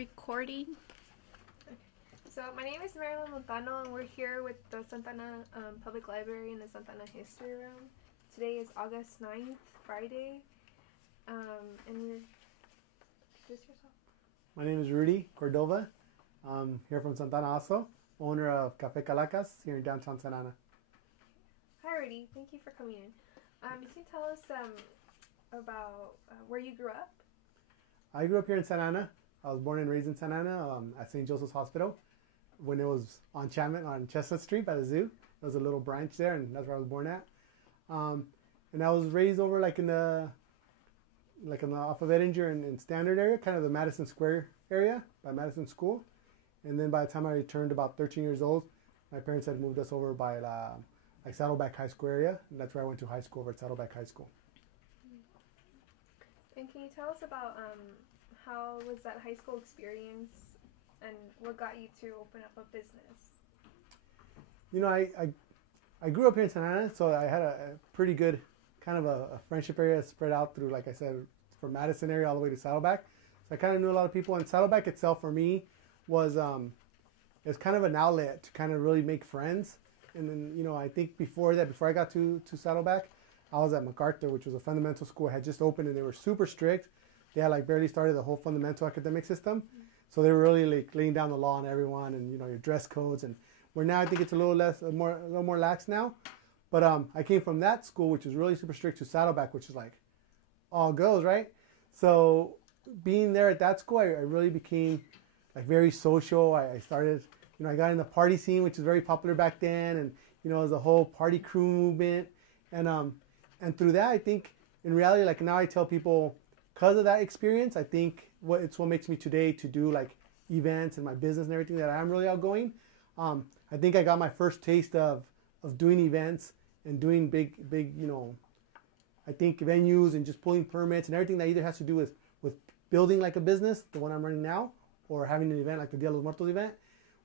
recording. So my name is Marilyn Montano, and we're here with the Santana Public Library in the Santana History Room. Today is August 9th, Friday, and we're... Introduce yourself. My name is Rudy Cordova. I'm here from Santana also, owner of Cafe Calacas here in downtown Santa Ana. Hi Rudy, thank you for coming in. You can tell us about where you grew up? I grew up here in Santa Ana. I was born and raised in Santa Ana at St. Joseph's Hospital when it was on Chestnut Street by the zoo. There was a little branch there, and that's where I was born at. And I was raised over like in the off of Edinger and Standard area, kind of the Madison Square area by Madison School. And then by the time I turned about 13 years old, my parents had moved us over by like Saddleback High School area, and that's where I went to high school, over at Saddleback High School. And can you tell us about how was that high school experience and what got you to open up a business? You know, I grew up here in Santa Ana, so I had a pretty good kind of a friendship area spread out through, like I said, from Madison area all the way to Saddleback. So I kind of knew a lot of people, and Saddleback itself for me was it's kind of an outlet to kind of really make friends. And then, you know, I think before I got to Saddleback, I was at MacArthur, which was a fundamental school. It had just opened, and they were super strict. They had like barely started the whole fundamental academic system. So they were really like laying down the law on everyone, and, you know, your dress codes. And where now I think it's a little more lax now. But I came from that school, which was really super strict, to Saddleback, which is like all goes, right? So being there at that school, I really became like very social. I started, you know, I got in the party scene, which was very popular back then, and, you know, it was a whole party crew movement. And through that, I think in reality, like now I tell people, because of that experience, I think it's what makes me today to do like events and my business and everything, that I'm really outgoing. I think I got my first taste of doing events and doing big, you know, I think venues and just pulling permits and everything that either has to do with building like a business, the one I'm running now, or having an event like the Dia de los Muertos event.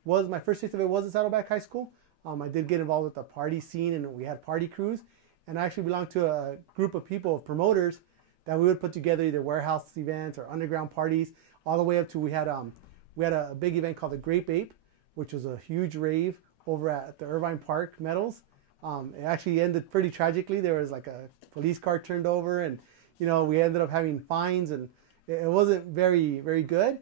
Was my first taste of it was at Saddleback High School. I did get involved with the party scene, and we had party crews. And I actually belonged to a group of people, of promoters, that we would put together either warehouse events or underground parties, all the way up to we had a big event called the Grape Ape, which was a huge rave over at the Irvine Park Meadows. It actually ended pretty tragically. There was like a police car turned over, and, you know, we ended up having fines, and it wasn't very, very good.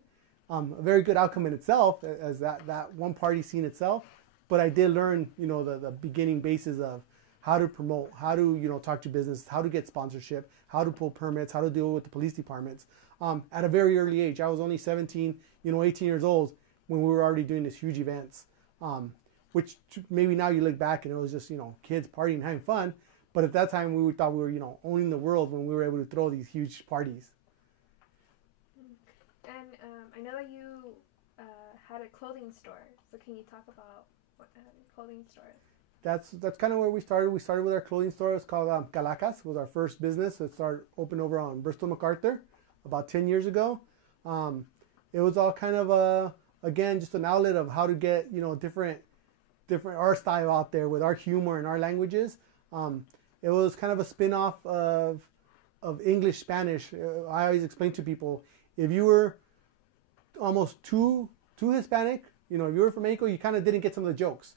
A very good outcome in itself, as that one party scene itself. But I did learn, you know, the beginning basis of how to promote, how to, you know, talk to business, how to get sponsorship, how to pull permits, how to deal with the police departments. At a very early age, I was only 17, you know, 18 years old when we were already doing these huge events. Which maybe now you look back and it was just, you know, kids partying, having fun. But at that time we thought we were, you know, owning the world when we were able to throw these huge parties. And I know that you had a clothing store. So can you talk about what clothing store? That's kind of where we started. We started with our clothing store. It's called Calacas. It was our first business. It started open over on Bristol MacArthur about 10 years ago. It was all kind of again, just an outlet of how to get, you know, different our style out there with our humor and our languages. It was kind of a spin-off of English Spanish. I always explain to people, if you were almost too Hispanic, you know, if you were from Mexico, you kind of didn't get some of the jokes.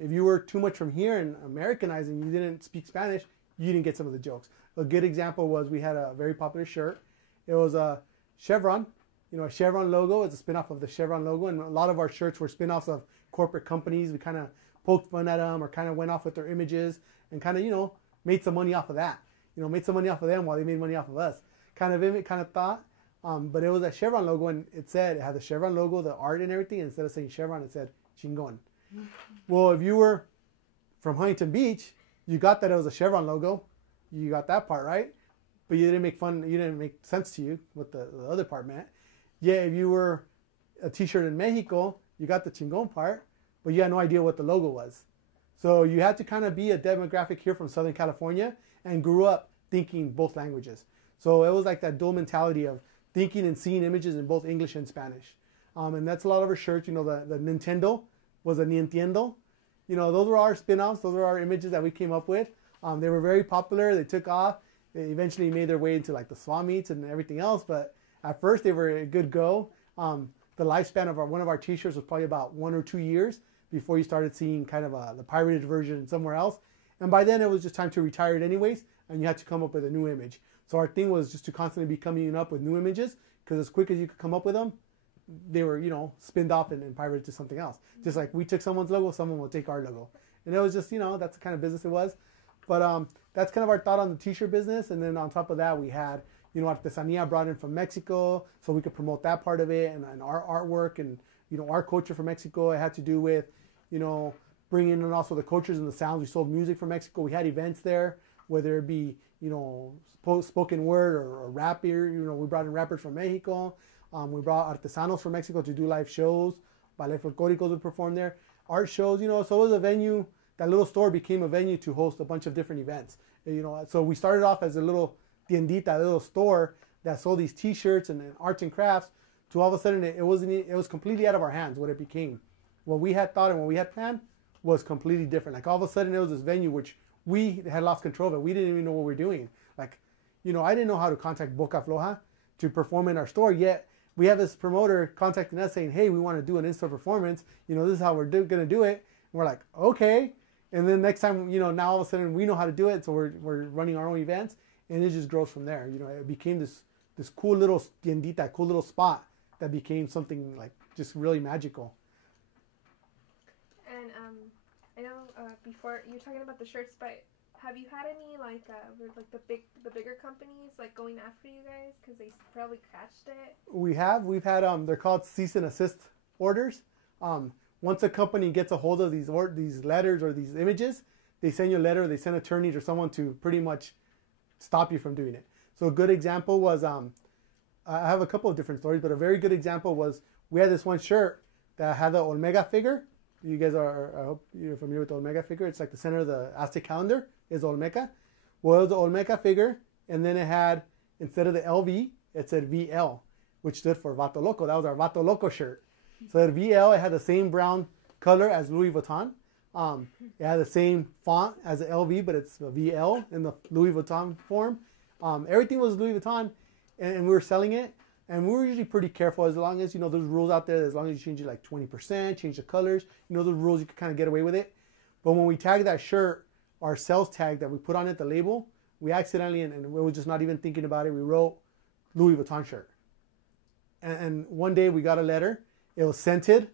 If you were too much from here and Americanizing, you didn't speak Spanish, you didn't get some of the jokes. A good example was we had a very popular shirt. It was a chevron, you know, a chevron logo. It's a spin-off of the Chevron logo, and a lot of our shirts were spin-offs of corporate companies. We kind of poked fun at them or kind of went off with their images and kind of, you know, made some money off of that. You know, made some money off of them while they made money off of us. Kind of thought. But it was a Chevron logo, and it had the Chevron logo, the art and everything. Instead of saying Chevron, it said Chingon. Well, if you were from Huntington Beach, you got that it was a Chevron logo. You got that part right, but you didn't make sense to you what the other part meant. Yeah, if you were a t-shirt in Mexico, you got the Chingon part, but you had no idea what the logo was. So you had to kind of be a demographic here from Southern California and grew up thinking both languages. So it was like that dual mentality of thinking and seeing images in both English and Spanish. And that's a lot of our shirts. You know, the Nintendo was a Ni Entiendo. You know, those were our spin-offs. Those were our images that we came up with. They were very popular. They took off. They eventually made their way into like the swap meets and everything else. But at first they were a good go. The lifespan of one of our t-shirts was probably about 1 or 2 years before you started seeing kind of the pirated version somewhere else. And by then it was just time to retire it anyways, and you had to come up with a new image. So our thing was just to constantly be coming up with new images, because as quick as you could come up with them, they were, spinned off and pirated to something else. Just like we took someone's logo, someone will take our logo. And it was just, that's the kind of business it was. But that's kind of our thought on the t-shirt business. And then on top of that, we had, artesanía brought in from Mexico, so we could promote that part of it, and our artwork and, our culture from Mexico. It had to do with, bringing in also the cultures and the sounds. We sold music from Mexico. We had events there, whether it be, spoken word or rap here. We brought in rappers from Mexico. We brought artesanos from Mexico to do live shows. Ballet Folclóricos would perform there. Art shows, so it was a venue. That little store became a venue to host a bunch of different events. So we started off as a little tiendita, a little store that sold these t-shirts and arts and crafts, to all of a sudden it was completely out of our hands what it became. What we had thought and what we had planned was completely different. Like all of a sudden it was this venue which we had lost control of it. We didn't even know what we were doing. Like, I didn't know how to contact Boca Floja to perform in our store, yet we have this promoter contacting us saying, hey, we want to do an in-store performance. This is how we're going to do it. And we're like, okay. And then next time, now all of a sudden we know how to do it. So we're running our own events, and it just grows from there. It became this cool little tiendita, cool little spot that became something like just really magical. And I know before you're talking about the shirts, but have you had any like the bigger companies like going after you guys because they probably catched it? We've had they're called cease and assist orders. Once a company gets a hold of these letters or these images, they send you a letter, they send attorneys or someone to pretty much stop you from doing it. So a good example was, I have a couple of different stories, but a very good example was we had this one shirt that had the Olmega figure. You guys I hope you're familiar with the Olmega figure. It's like the center of the Aztec calendar is Olmeca. Well, it was the Olmeca figure, and then it had, instead of the LV, it said VL, which stood for Vato Loco. That was our Vato Loco shirt. So the VL, it had the same brown color as Louis Vuitton. It had the same font as the LV, but it's a VL in the Louis Vuitton form. Everything was Louis Vuitton, and we were selling it. And we were usually pretty careful, as long as, there's rules out there, as long as you change it like 20%, change the colors, those rules, you can kind of get away with it. But when we tagged that shirt, our sales tag that we put on it, the label, we accidentally, and we were just not even thinking about it, we wrote Louis Vuitton shirt. And one day we got a letter. It was scented,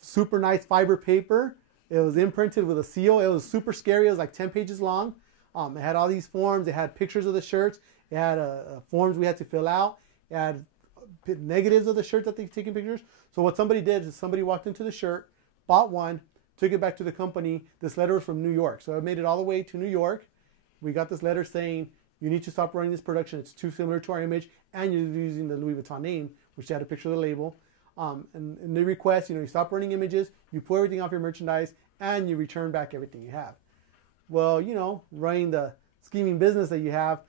super nice fiber paper. It was imprinted with a seal. It was super scary. It was like 10 pages long. It had all these forms. It had pictures of the shirts. It had forms we had to fill out. It had negatives of the shirt that they've taken pictures. So what somebody did is somebody walked into the shirt, bought one, took it back to the company. This letter was from New York. So it made it all the way to New York. We got this letter saying, you need to stop running this production. It's too similar to our image. And you're using the Louis Vuitton name, which had a picture of the label. And the request, you stop running images, you pull everything off your merchandise, and you return back everything you have. Well, running the scheming business that you have,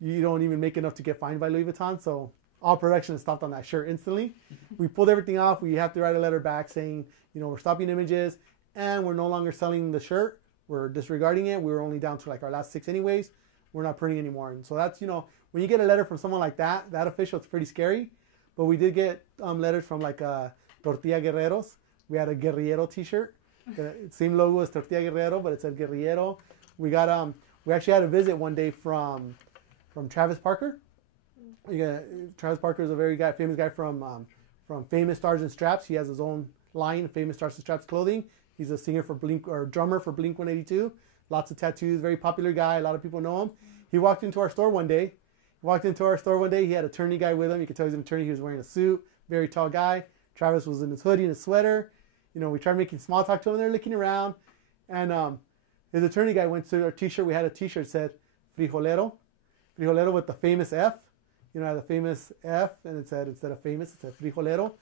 you don't even make enough to get fined by Louis Vuitton. So all production stopped on that shirt instantly. We pulled everything off. We have to write a letter back saying, we're stopping images and we're no longer selling the shirt. We're disregarding it. We were only down to like our last 6 anyways. We're not printing anymore. And so that's, when you get a letter from someone like that official, it's pretty scary. But we did get letters from like Tortilla Guerreros. We had a Guerrillero t-shirt. The same logo as Tortilla Guerrero, but it said Guerrillero. We got we actually had a visit one day from Travis Parker. Travis Parker is a very famous guy from Famous Stars and Straps. He has his own line, Famous Stars and Straps clothing. He's a singer for drummer for Blink 182. Lots of tattoos, very popular guy. A lot of people know him. He walked into our store one day. He had an attorney guy with him. You could tell he's an attorney. He was wearing a suit, very tall guy. Travis was in his hoodie and his sweater. We tried making small talk to him. They're looking around. And his attorney guy went to our t-shirt. We had a t-shirt that said Frijolero with the famous F. The famous F, and it said, instead of famous, it said Frijolero.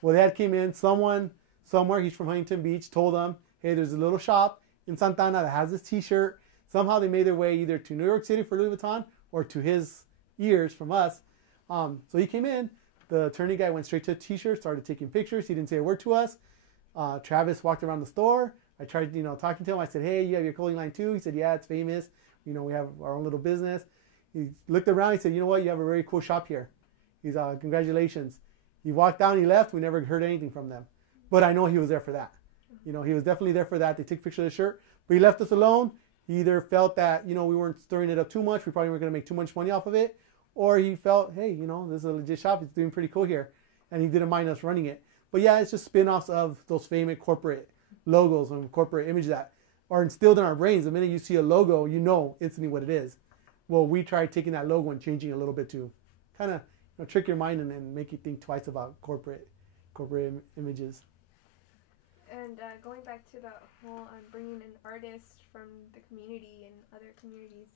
Well, that came in. Someone somewhere, he's from Huntington Beach, told them, hey, there's a little shop in Santa Ana that has this t-shirt. Somehow they made their way either to New York City for Louis Vuitton or to his ears from us. So he came in. The attorney guy went straight to a t-shirt, started taking pictures. He didn't say a word to us. Travis walked around the store. I tried, talking to him. I said, hey, you have your clothing line too? He said, yeah, it's famous. We have our own little business. He looked around. He said, you know what? You have a very cool shop here. He's, congratulations. He walked down, he left. We never heard anything from them. But I know he was there for that. You know, he was definitely there for that. They took a picture of the shirt, but he left us alone. He either felt that, you know, we weren't stirring it up too much. We probably weren't going to make too much money off of it. Or he felt, hey, you know, this is a legit shop. It's doing pretty cool here. And he didn't mind us running it. But yeah, it's just spin-offs of those famous corporate logos and corporate images that are instilled in our brains. The minute you see a logo, you know instantly what it is. Well, we tried taking that logo and changing it a little bit to kind of, you know, trick your mind and make you think twice about corporate images. And going back to the whole bringing in artists from the community and other communities,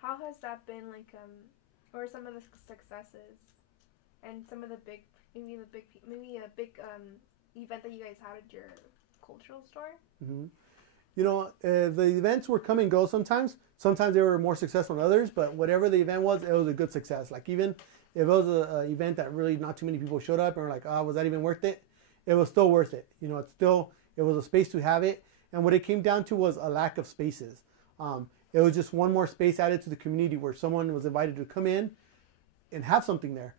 how has that been like? What are some of the successes and some of the big, maybe a big event that you guys had at your cultural store? Mm-hmm. You know, the events were come and go sometimes. Sometimes they were more successful than others, but whatever the event was, it was a good success. Like even if it was an event that really not too many people showed up and were like, oh, was that even worth it? It was still worth it. You know, it was a space to have it. And what it came down to was a lack of spaces. It was just one more space added to the community where someone was invited to come in and have something there.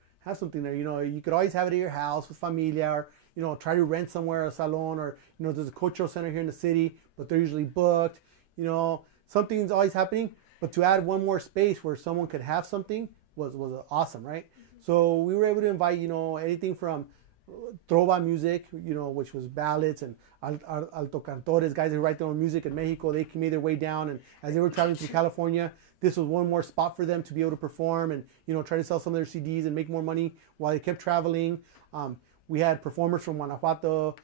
You know, you could always have it at your house with familia, or, you know, try to rent somewhere, a salon, or, you know, there's a cultural center here in the city, but they're usually booked. You know, something's always happening. But to add one more space where someone could have something was awesome, right? Mm-hmm. So we were able to invite, you know, anything from trova music, you know, which was ballads, and alto cantores, guys who write their own music in Mexico. They made their way down, and as they were traveling through California, this was one more spot for them to be able to perform and, you know, try to sell some of their CDs and make more money while they kept traveling. We had performers from Guanajuato.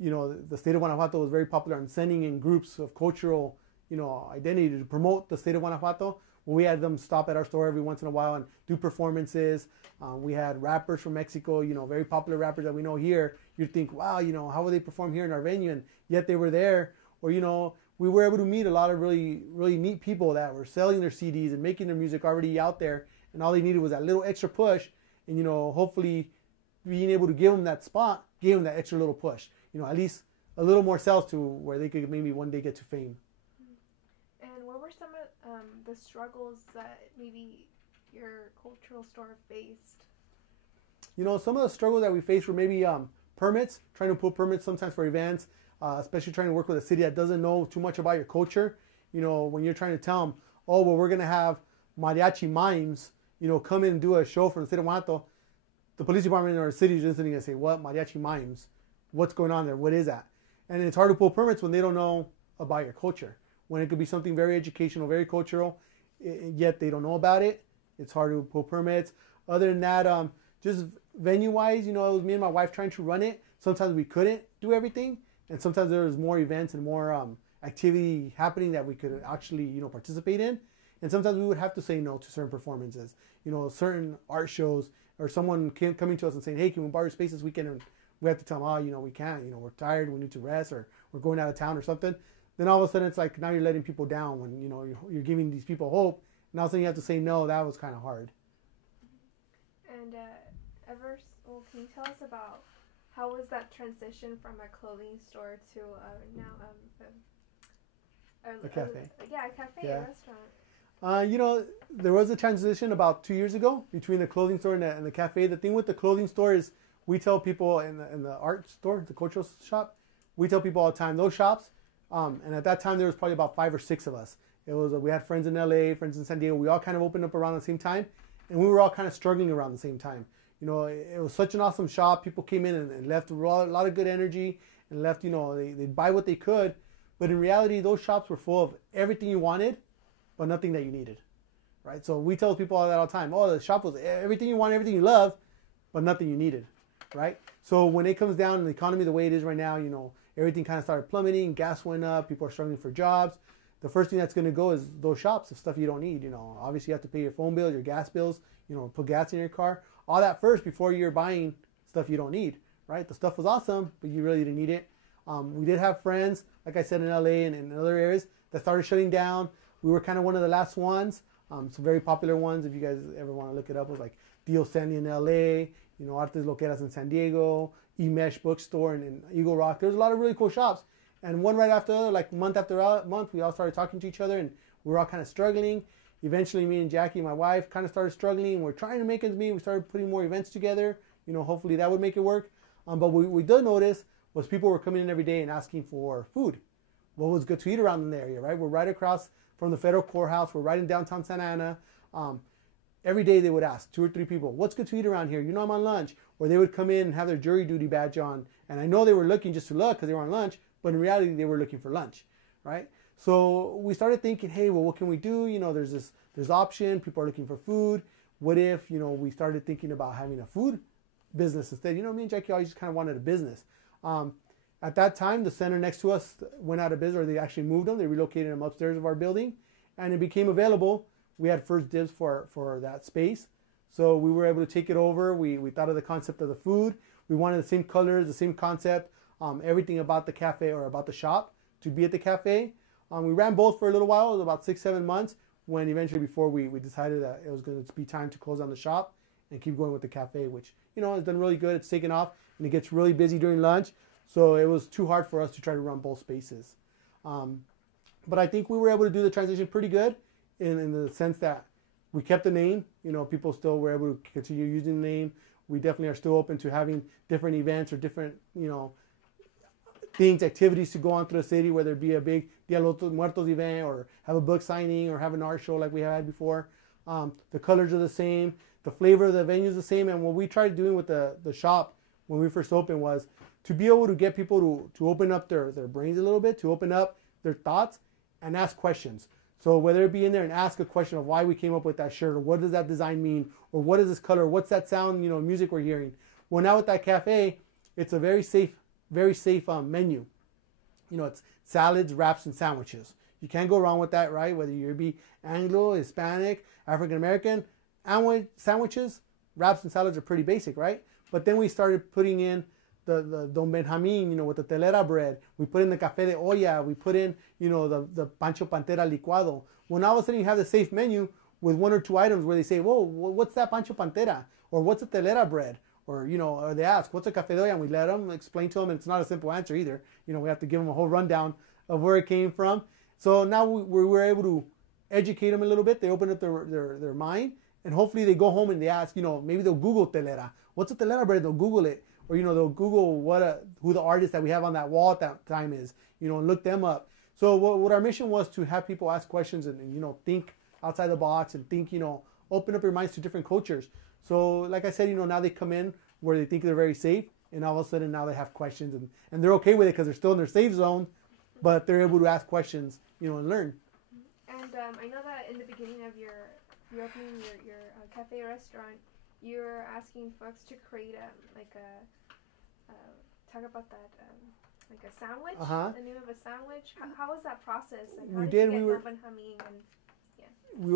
You know, the state of Guanajuato was very popular in sending in groups of cultural, you know, identity to promote the state of Guanajuato. We had them stop at our store every once in a while and do performances. We had rappers from Mexico, you know, very popular rappers that we know here. You'd think, wow, you know, how would they perform here in our venue? And yet they were there. Or, you know, we were able to meet a lot of really, really neat people that were selling their CDs and making their music already out there. And all they needed was that little extra push. And, you know, hopefully being able to give them that spot, gave them that extra little push. You know, at least a little more sales to where they could maybe one day get to fame. And what were some of the struggles that maybe your cultural store faced? You know, some of the struggles that we faced were maybe permits, trying to pull permits sometimes for events, especially trying to work with a city that doesn't know too much about your culture. You know, when you're trying to tell them, oh, well, we're going to have mariachi mimes, you know, come in and do a show for the state of Guanajuato, the police department in our city is just going to say, what, mariachi mimes? What's going on there? What is that? And it's hard to pull permits when they don't know about your culture. When it could be something very educational, very cultural, yet they don't know about it. It's hard to pull permits. Other than that, just venue-wise, you know, it was me and my wife trying to run it. Sometimes we couldn't do everything, and sometimes there was more events and more activity happening that we could actually, you know, participate in. And sometimes we would have to say no to certain performances, you know, certain art shows, or someone coming to us and saying, hey, can we borrow your space this weekend? And we have to tell them, oh, you know, we can't, you know, we're tired, we need to rest, or we're going out of town or something. Then all of a sudden it's like now you're letting people down when, you know, you're giving these people hope. And all of a sudden you have to say no. That was kind of hard. And can you tell us about how was that transition from a clothing store to a cafe? A cafe, a restaurant. You know, there was a transition about 2 years ago between the clothing store and the cafe. The thing with the clothing store is we tell people in the art store, the cultural shop, we tell people all the time, those shops, and at that time there was probably about 5 or 6 of us. It was we had friends in LA, friends in San Diego. We all kind of opened up around the same time, and we were all kind of struggling around the same time. You know, it was such an awesome shop. People came in and left a lot of good energy and left, you know, they'd buy what they could. But in reality, those shops were full of everything you wanted, but nothing that you needed, right? So we tell people all that all the time. Oh, the shop was everything you want, everything you love, but nothing you needed, right? So when it comes down to the economy the way it is right now, you know, everything kind of started plummeting. Gas went up. People are struggling for jobs. The first thing that's going to go is those shops, the stuff you don't need. You know, obviously you have to pay your phone bill, your gas bills, you know, put gas in your car. All that first before you're buying stuff you don't need, right? The stuff was awesome, but you really didn't need it. We did have friends, like I said, in LA and in other areas that started shutting down. We were kind of one of the last ones. Some very popular ones, if you guys ever want to look it up, was like Dio Sandy in LA, you know, Artes Loqueras in San Diego, E-Mesh Bookstore in Eagle Rock. There's a lot of really cool shops. And one right after the other, like month after month, we all started talking to each other, and we were all kind of struggling. Eventually, me and Jackie, my wife, kind of started struggling. We're trying to make ends meet. We started putting more events together, hopefully that would make it work. But what we did notice was people were coming in every day and asking for food. What was good to eat around in the area, right? We're right across from the federal courthouse. We're right in downtown Santa Ana. Every day they would ask 2 or 3 people, what's good to eat around here? I'm on lunch. Or they would come in and have their jury duty badge on. And I know they were looking just to look because they were on lunch, but in reality they were looking for lunch, right? So we started thinking, hey, well, what can we do? There's option. People are looking for food. What if, we started thinking about having a food business instead? Me and Jackie always just kind of wanted a business. At that time, the center next to us went out of business, or they actually moved them. They relocated them upstairs of our building, and it became available. We had first dibs for that space. So we were able to take it over. We thought of the concept of the food. We wanted the same colors, the same concept, everything about the cafe or about the shop to be at the cafe. We ran both for a little while. It was about 6-7 months when eventually before we decided that it was going to be time to close down the shop and keep going with the cafe, which, has done really good. It's taken off and it gets really busy during lunch. So it was too hard for us to try to run both spaces. But I think we were able to do the transition pretty good in the sense that we kept the name. People still were able to continue using the name. We definitely are still open to having different events or different, things, activities to go on through the city, whether it be a big Dia de los Muertos event or have a book signing or have an art show like we had before. The colors are the same. The flavor of the venue is the same. And what we tried doing with the shop when we first opened was to be able to get people to open up their brains a little bit, to open up their thoughts and ask questions. So whether it be in there and ask a question of why we came up with that shirt, or what does that design mean, or what is this color, what's that sound, music we're hearing. Well, now with that cafe, it's a very safe menu. It's salads, wraps, and sandwiches. You can't go wrong with that, right? Whether you be Anglo, Hispanic, African American, sandwiches, wraps, and salads are pretty basic, right? But then we started putting in the Don Benjamin, with the telera bread. We put in the café de olla. We put in, the Pancho Pantera licuado. Well, now all of a sudden you have the safe menu with 1 or 2 items where they say, whoa, what's that Pancho Pantera? Or what's a telera bread? Or, or they ask, what's a café de olla? And we let them explain to them. And it's not a simple answer either. We have to give them a whole rundown of where it came from. So now we were able to educate them a little bit. They open up their mind. And hopefully they go home and they ask, maybe they'll Google telera. What's a telera bread? They'll Google it. Or, they'll Google who the artist that we have on that wall at that time is, and look them up. So what our mission was to have people ask questions and think outside the box and think, open up your minds to different cultures. So like I said, now they come in where they think they're very safe, and all of a sudden now they have questions and they're okay with it because they're still in their safe zone, but they're able to ask questions, and learn. And I know that in the beginning of your opening your cafe restaurant, you're asking folks to create talk about that like a sandwich, the name of a sandwich. How was that process? And how did you get Don Benjamin? We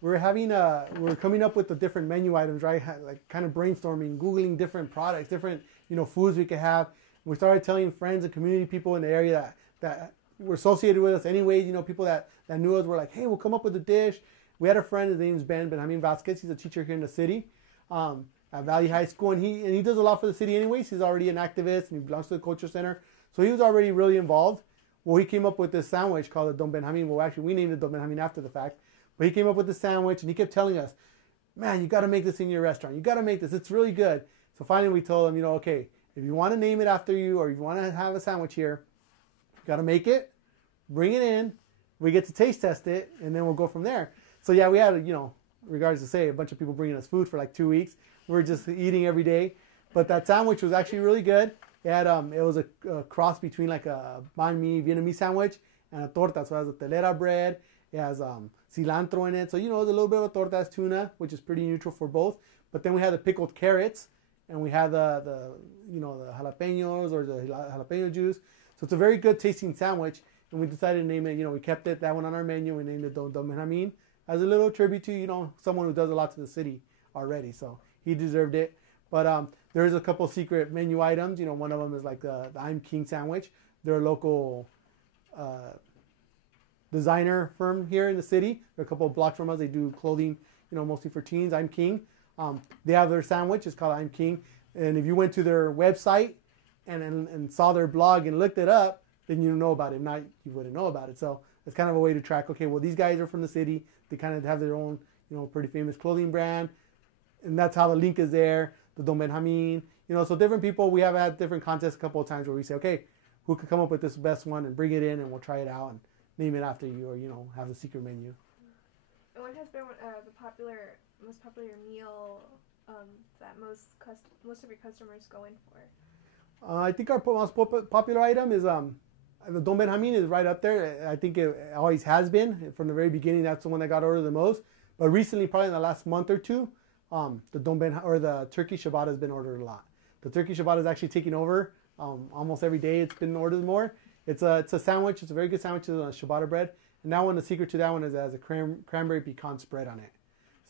were coming up with the different menu items, right? Like kind of brainstorming, Googling different products, different foods we could have. We started telling friends and community people in the area that were associated with us anyways. People that knew us were like, hey, we'll come up with a dish. We had a friend, his name's Benjamin Vasquez. He's a teacher here in the city at Valley High School, and he does a lot for the city anyways. He's already an activist, and he belongs to the culture center. So he was already really involved. Well, he came up with this sandwich called the Don Benjamin. Well, actually, we named it Don Benjamin after the fact. But he came up with the sandwich, and he kept telling us, man, you got to make this in your restaurant. You got to make this. It's really good. So finally we told him, okay, if you want to name it after you or if you want to have a sandwich here, you got to make it, bring it in, we get to taste test it, and then we'll go from there. So yeah, we had, regardless to say, a bunch of people bringing us food for like 2 weeks. We were just eating every day. But that sandwich was actually really good. It had, it was a cross between like a banh mi Vietnamese sandwich and a torta. So it has a telera bread. It has cilantro in it. So, there's a little bit of a torta, as tuna, which is pretty neutral for both. But then we had the pickled carrots, and we had the jalapenos or the jalapeno juice. So it's a very good tasting sandwich. And we decided to name it, we kept that one on our menu. We named it Don Benjamin as a little tribute to, someone who does a lot to the city already. So he deserved it. But there's a couple secret menu items. One of them is like the I'm King sandwich. They're a local designer firm here in the city. They're a couple of blocks from us. They do clothing, mostly for teens. I'm King. They have their sandwich. It's called I'm King. And if you went to their website and saw their blog and looked it up, then you know about it. If not, you wouldn't know about it. So it's kind of a way to track, okay, well, these guys are from the city. They kind of have their own, pretty famous clothing brand. And that's how the link is there. the Don Benjamin. You know, so different people, we have had different contests a couple of times where we say, okay, who could come up with this best one and bring it in and we'll try it out and name it after you, or, you know, have the secret menu. And what has been the most popular meal that most of your customers go in for? I think our most popular item is the Don Benjamin is right up there. I think it always has been from the very beginning. That's the one that got ordered the most. But recently, probably in the last month or two, the turkey ciabatta has been ordered a lot. The turkey ciabatta is actually taking over almost every day. It's been ordered more. It's a sandwich. It's a very good sandwich. It's a ciabatta bread. And that one, the secret to that one is it has a cranberry pecan spread on it.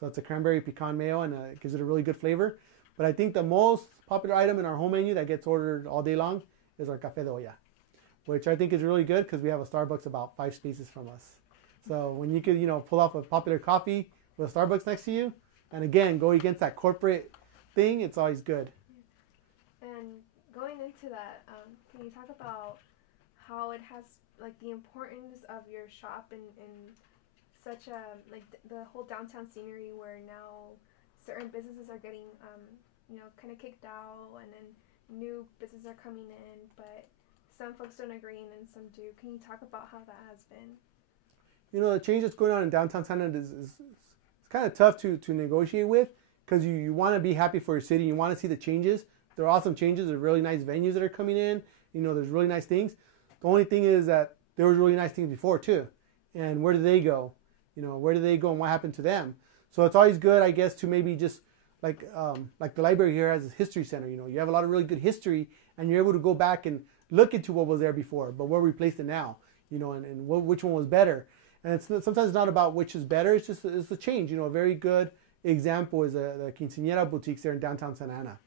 So it's a cranberry pecan mayo, and it gives it a really good flavor. But I think the most popular item in our home menu that gets ordered all day long is our café de olla, which I think is really good because we have a Starbucks about 5 spaces from us. So when you could, you know, pull off a popular coffee with a Starbucks next to you, and again, go against that corporate thing, it's always good. And going into that, can you talk about how it has, like, the importance of your shop in such a, like, the whole downtown scenery where now certain businesses are getting, you know, kind of kicked out, and then new businesses are coming in, but some folks don't agree and some do. Can you talk about how that has been? You know, the change that's going on in downtown Santa Ana is kind of tough to negotiate with, because you want to be happy for your city. You want to see the changes. There are awesome changes. There are really nice venues that are coming in. You know, there's really nice things. The only thing is that there was really nice things before too. And where did they go? You know, where did they go and what happened to them? So it's always good, I guess, to maybe just like the library here has a history center. You know, you have a lot of really good history, and you're able to go back and look into what was there before, but where we placed it now. You know, and which one was better. And sometimes it's not about which is better. It's just it's a change. You know, a very good example is the quinceañera boutiques there in downtown Santa Ana.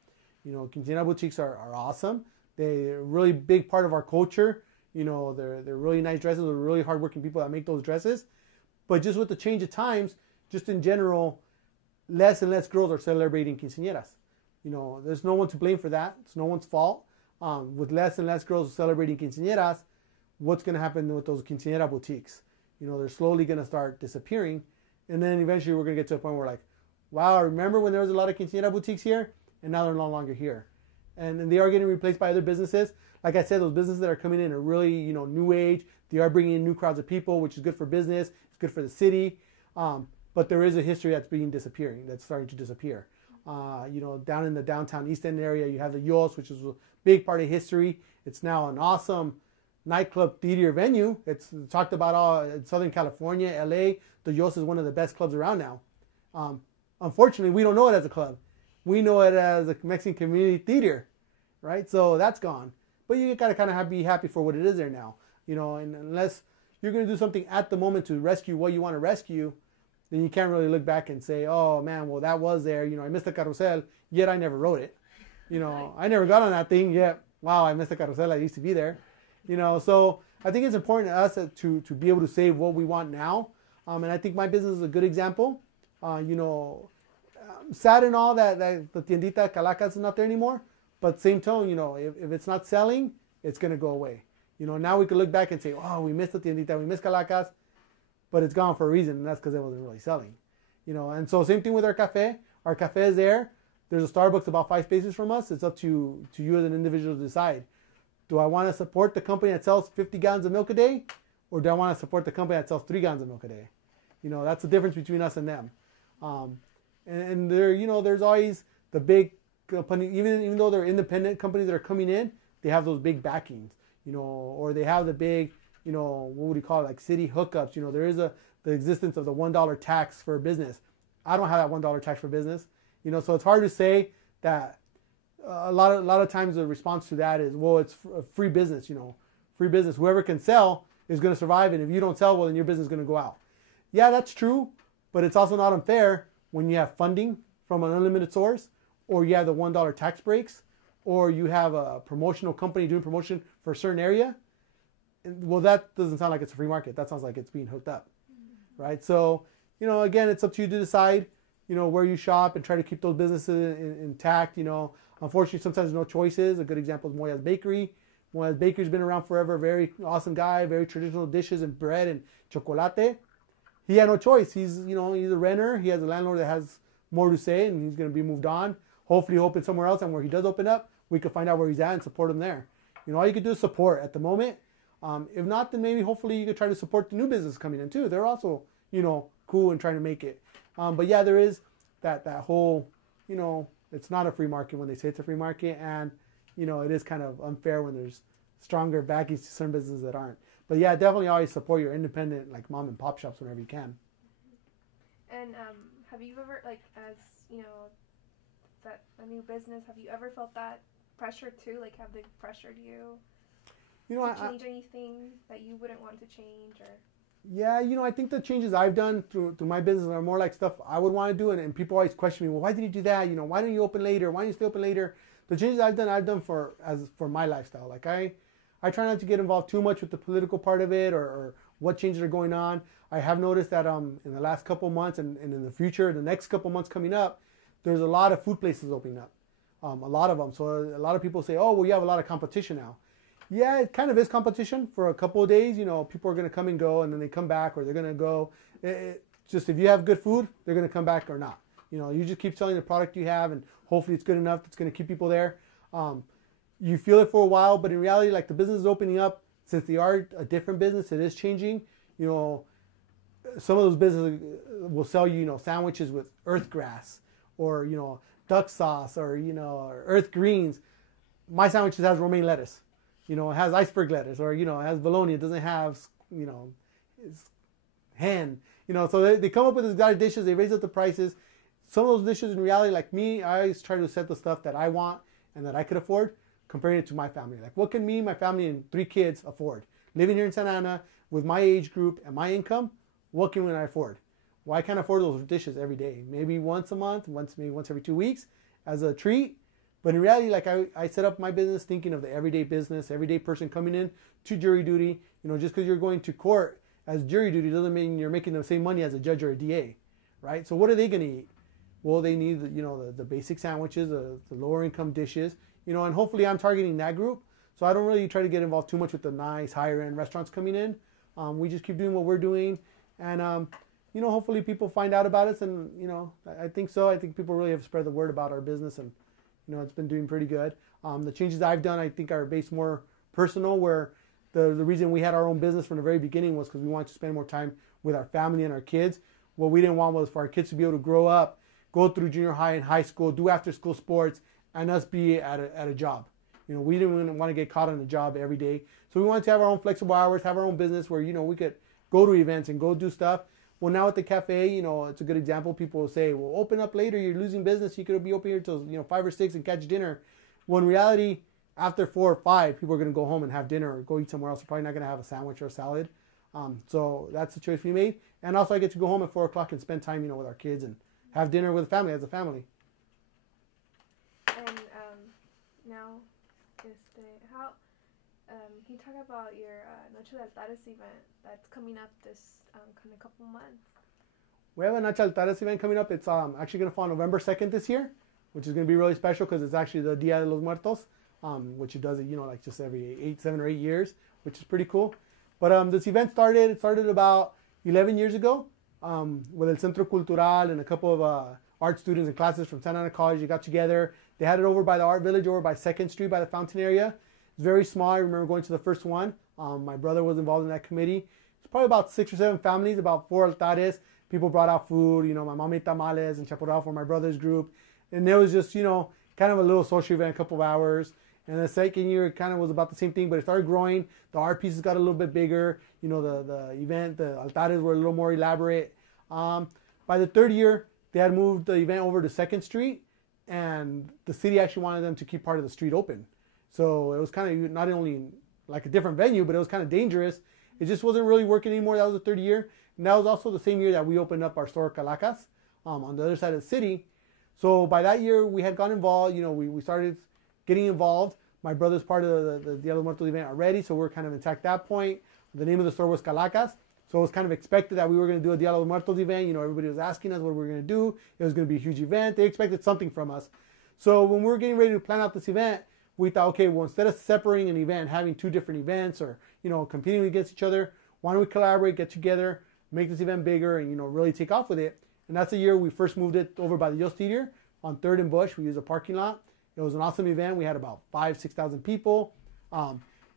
You know, quinceañera boutiques are awesome. They're a really big part of our culture. You know, they're really nice dresses. They're really hardworking people that make those dresses. But just with the change of times, just in general, less and less girls are celebrating quinceañeras. You know, there's no one to blame for that. It's no one's fault. With less and less girls celebrating quinceañeras, what's going to happen with those quinceañera boutiques? You know, they're slowly going to start disappearing. And then eventually we're going to get to a point where like, wow, remember when there was a lot of quinceañera boutiques here? And now they're no longer here. And they are getting replaced by other businesses. Like I said, those businesses that are coming in are really, you know, new age. They are bringing in new crowds of people, which is good for business. It's good for the city. But there is a history that's that's starting to disappear. You know, down in the downtown East End area, you have the Yos, which is a big part of history. It's now an awesome nightclub theater venue. It's talked about all in Southern California, LA. The Yos is one of the best clubs around now. Unfortunately, we don't know it as a club. We know it as a Mexican community theater, right? So that's gone. But you gotta kind of be happy for what it is there now. You know, and unless you're gonna do something at the moment to rescue what you want to rescue, then you can't really look back and say, oh man, well that was there. You know, I missed the carrousel, yet I never rode it. You know, I never got on that thing, yet wow, I missed the carrousel. I used to be there. You know, so I think it's important to us to be able to save what we want now. And I think my business is a good example. You know, sad and all that the tiendita Calacas is not there anymore. But same tone, you know, if it's not selling, it's going to go away. You know, now we can look back and say, oh, we missed the tiendita, we missed Calacas, but it's gone for a reason, and that's because it wasn't really selling. You know, and so same thing with our cafe. Our cafe is there. There's a Starbucks about 5 spaces from us. It's up to you as an individual to decide. Do I want to support the company that sells 50 gallons of milk a day? Or do I want to support the company that sells 3 gallons of milk a day? You know, that's the difference between us and them. And there, you know, there's always the big company, even though they're independent companies that are coming in, they have those big backings, you know, or they have the big, you know, what would you call it, like city hookups. You know, there is the existence of the $1 tax for a business. I don't have that $1 tax for business, you know, so it's hard to say that. A lot of times the response to that is, well, it's a free business, you know, free business. Whoever can sell is going to survive, and if you don't sell, well, then your business is going to go out. Yeah, that's true, but it's also not unfair when you have funding from an unlimited source, or you have the $1 tax breaks, or you have a promotional company doing promotion for a certain area. Well, that doesn't sound like it's a free market. That sounds like it's being hooked up, right? So, you know, again, it's up to you to decide, you know, where you shop and try to keep those businesses intact, you know. Unfortunately, sometimes there's no choices. A good example is Moya's Bakery. Moya's Bakery's been around forever. Very awesome guy. Very traditional dishes and bread and chocolate. He had no choice. He's a renter. He has a landlord that has more to say, and he's going to be moved on. hopefully open somewhere else, and where he does open up, we can find out where he's at and support him there. You know, all you can do is support at the moment. If not, then maybe hopefully you could try to support the new business coming in too. They're also, you know, cool and trying to make it. But yeah, there is that whole, you know, it's not a free market when they say it's a free market, and you know, it is kind of unfair when there's stronger backings to certain businesses that aren't. But yeah, definitely always support your independent, like mom and pop shops whenever you can. And have you ever, like, as you know, that a new business, have you ever felt that pressure too? Like, have they pressured you? You know, to change anything that you wouldn't want to change, or? Yeah, you know, I think the changes I've done through my business are more like stuff I would want to do, and people always question me, well, why did you do that? You know, why didn't you open later? Why didn't you stay open later? The changes I've done for my lifestyle. Like I try not to get involved too much with the political part of it, or what changes are going on. I have noticed that in the last couple months and in the future, the next couple months coming up, there's a lot of food places opening up, a lot of them. So a lot of people say, oh, well, you have a lot of competition now. Yeah, it kind of is competition for a couple of days. You know, people are going to come and go, and then they come back, or they're going to go. Just if you have good food, they're going to come back or not. You know, you just keep selling the product you have, and hopefully it's good enough that's going to keep people there. You feel it for a while, but in reality, like, the business is opening up. Since they are a different business, it is changing. You know, some of those businesses will sell you, you know, sandwiches with earth grass, or, you know, duck sauce, or, you know, earth greens. My sandwiches has romaine lettuce. You know, it has iceberg lettuce, or, you know, it has bologna. It doesn't have, you know, it's hen. You know, so they come up with these exotic dishes. They raise up the prices. Some of those dishes, in reality, like me, I always try to set the stuff that I want and that I could afford, comparing it to my family. Like, what can me, my family, and 3 kids afford? Living here in Santa Ana with my age group and my income, what can I afford? Well, I can't afford those dishes every day. Maybe once a month, maybe once every 2 weeks as a treat. But in reality, like, I set up my business thinking of the everyday business, everyday person coming in to jury duty. You know, just because you're going to court as jury duty doesn't mean you're making the same money as a judge or a DA, right? So what are they going to eat? Well, they need, you know, the basic sandwiches, the lower income dishes, you know, and hopefully I'm targeting that group. So I don't really try to get involved too much with the nice higher end restaurants coming in. We just keep doing what we're doing, and you know, hopefully people find out about us, and, you know, I think so. I think people really have spread the word about our business, and, you know, it's been doing pretty good. The changes I've done, I think, are based more personal, where the reason we had our own business from the very beginning was because we wanted to spend more time with our family and our kids. What we didn't want was for our kids to be able to grow up, go through junior high and high school, do after school sports, and us be at a job. You know, we didn't want to get caught on a job every day. So we wanted to have our own flexible hours, have our own business where, you know, we could go to events and go do stuff. Well, now at the cafe, you know, it's a good example. People will say, well, open up later, you're losing business. You could be open here till, you know, 5 or 6 and catch dinner. Well, in reality, after 4 or 5, people are going to go home and have dinner or go eat somewhere else. They're probably not going to have a sandwich or a salad. So that's the choice we made. And also I get to go home at 4 o'clock and spend time, you know, with our kids and have dinner with the family as a family. And now, how can you talk about your Noche de Altares event that's coming up this kind of couple months? We have a Noche de Altares event coming up. It's actually going to fall November 2nd this year, which is going to be really special because it's actually the Dia de los Muertos, which it does, you know, like just every 7 or 8 years, which is pretty cool. But this event started about 11 years ago with El Centro Cultural and a couple of art students and classes from Santa Ana College. They got together. They had it over by the Art Village, over by 2nd Street by the fountain area. It's very small. I remember going to the first one. My brother was involved in that committee. It's probably about 6 or 7 families, about 4 altares. People brought out food. You know, my mom made tamales and chaparral for my brother's group. And it was just, you know, kind of a little social event, a couple of hours. And the second year, it kind of was about the same thing, but it started growing. The art pieces got a little bit bigger. You know, the event, the altares were a little more elaborate. By the 3rd year, they had moved the event over to 2nd Street, and the city actually wanted them to keep part of the street open. So it was kind of not only like a different venue, but it was kind of dangerous. It just wasn't really working anymore. That was the 3rd year. And that was also the same year that we opened up our store Calacas on the other side of the city. So by that year, we had got involved. You know, we started getting involved. My brother's part of the Dia de los Muertos event already, so we're kind of intact at that point. The name of the store was Calacas, so it was kind of expected that we were going to do a Dia de los Muertos event. You know, everybody was asking us what we were going to do. It was going to be a huge event. They expected something from us. So when we were getting ready to plan out this event, we thought, okay, well, instead of separating an event, having 2 different events, or, you know, competing against each other, why don't we collaborate, get together, make this event bigger, and, you know, really take off with it. And that's the year we first moved it over by the Yo Theater on 3rd and Bush. We used a parking lot. It was an awesome event. We had about 6,000 people.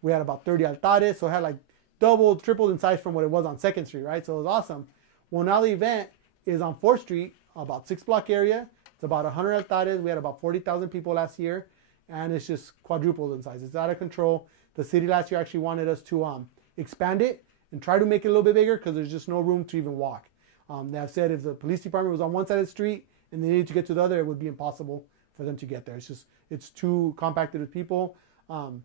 We had about 30 altares, so it had like double, tripled in size from what it was on 2nd Street, right? So it was awesome. Well, now the event is on 4th Street, about 6-block area. It's about 100 altares. We had about 40,000 people last year, and it's just quadrupled in size. It's out of control. The city last year actually wanted us to expand it and try to make it a little bit bigger because there's just no room to even walk. They have said if the police department was on one side of the street and they needed to get to the other, it would be impossible for them to get there. It's too compacted with people. The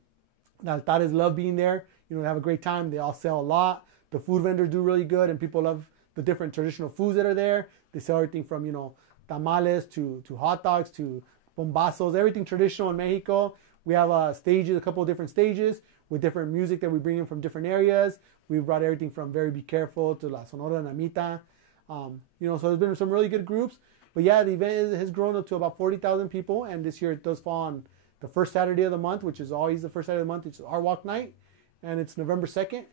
altares love being there. You know, they have a great time. They all sell a lot. The food vendors do really good, and people love the different traditional foods that are there. They sell everything from, you know, tamales to hot dogs to bombazos, everything traditional in Mexico. We have stages, a couple of different stages with different music that we bring in from different areas. We've brought everything from Very Be Careful to La Sonora Namita. You know, so there's been some really good groups. But yeah, the event has grown up to about 40,000 people, and this year it does fall on the first Saturday of the month, which is always the first Saturday of the month. It's our walk night, and it's November 2nd.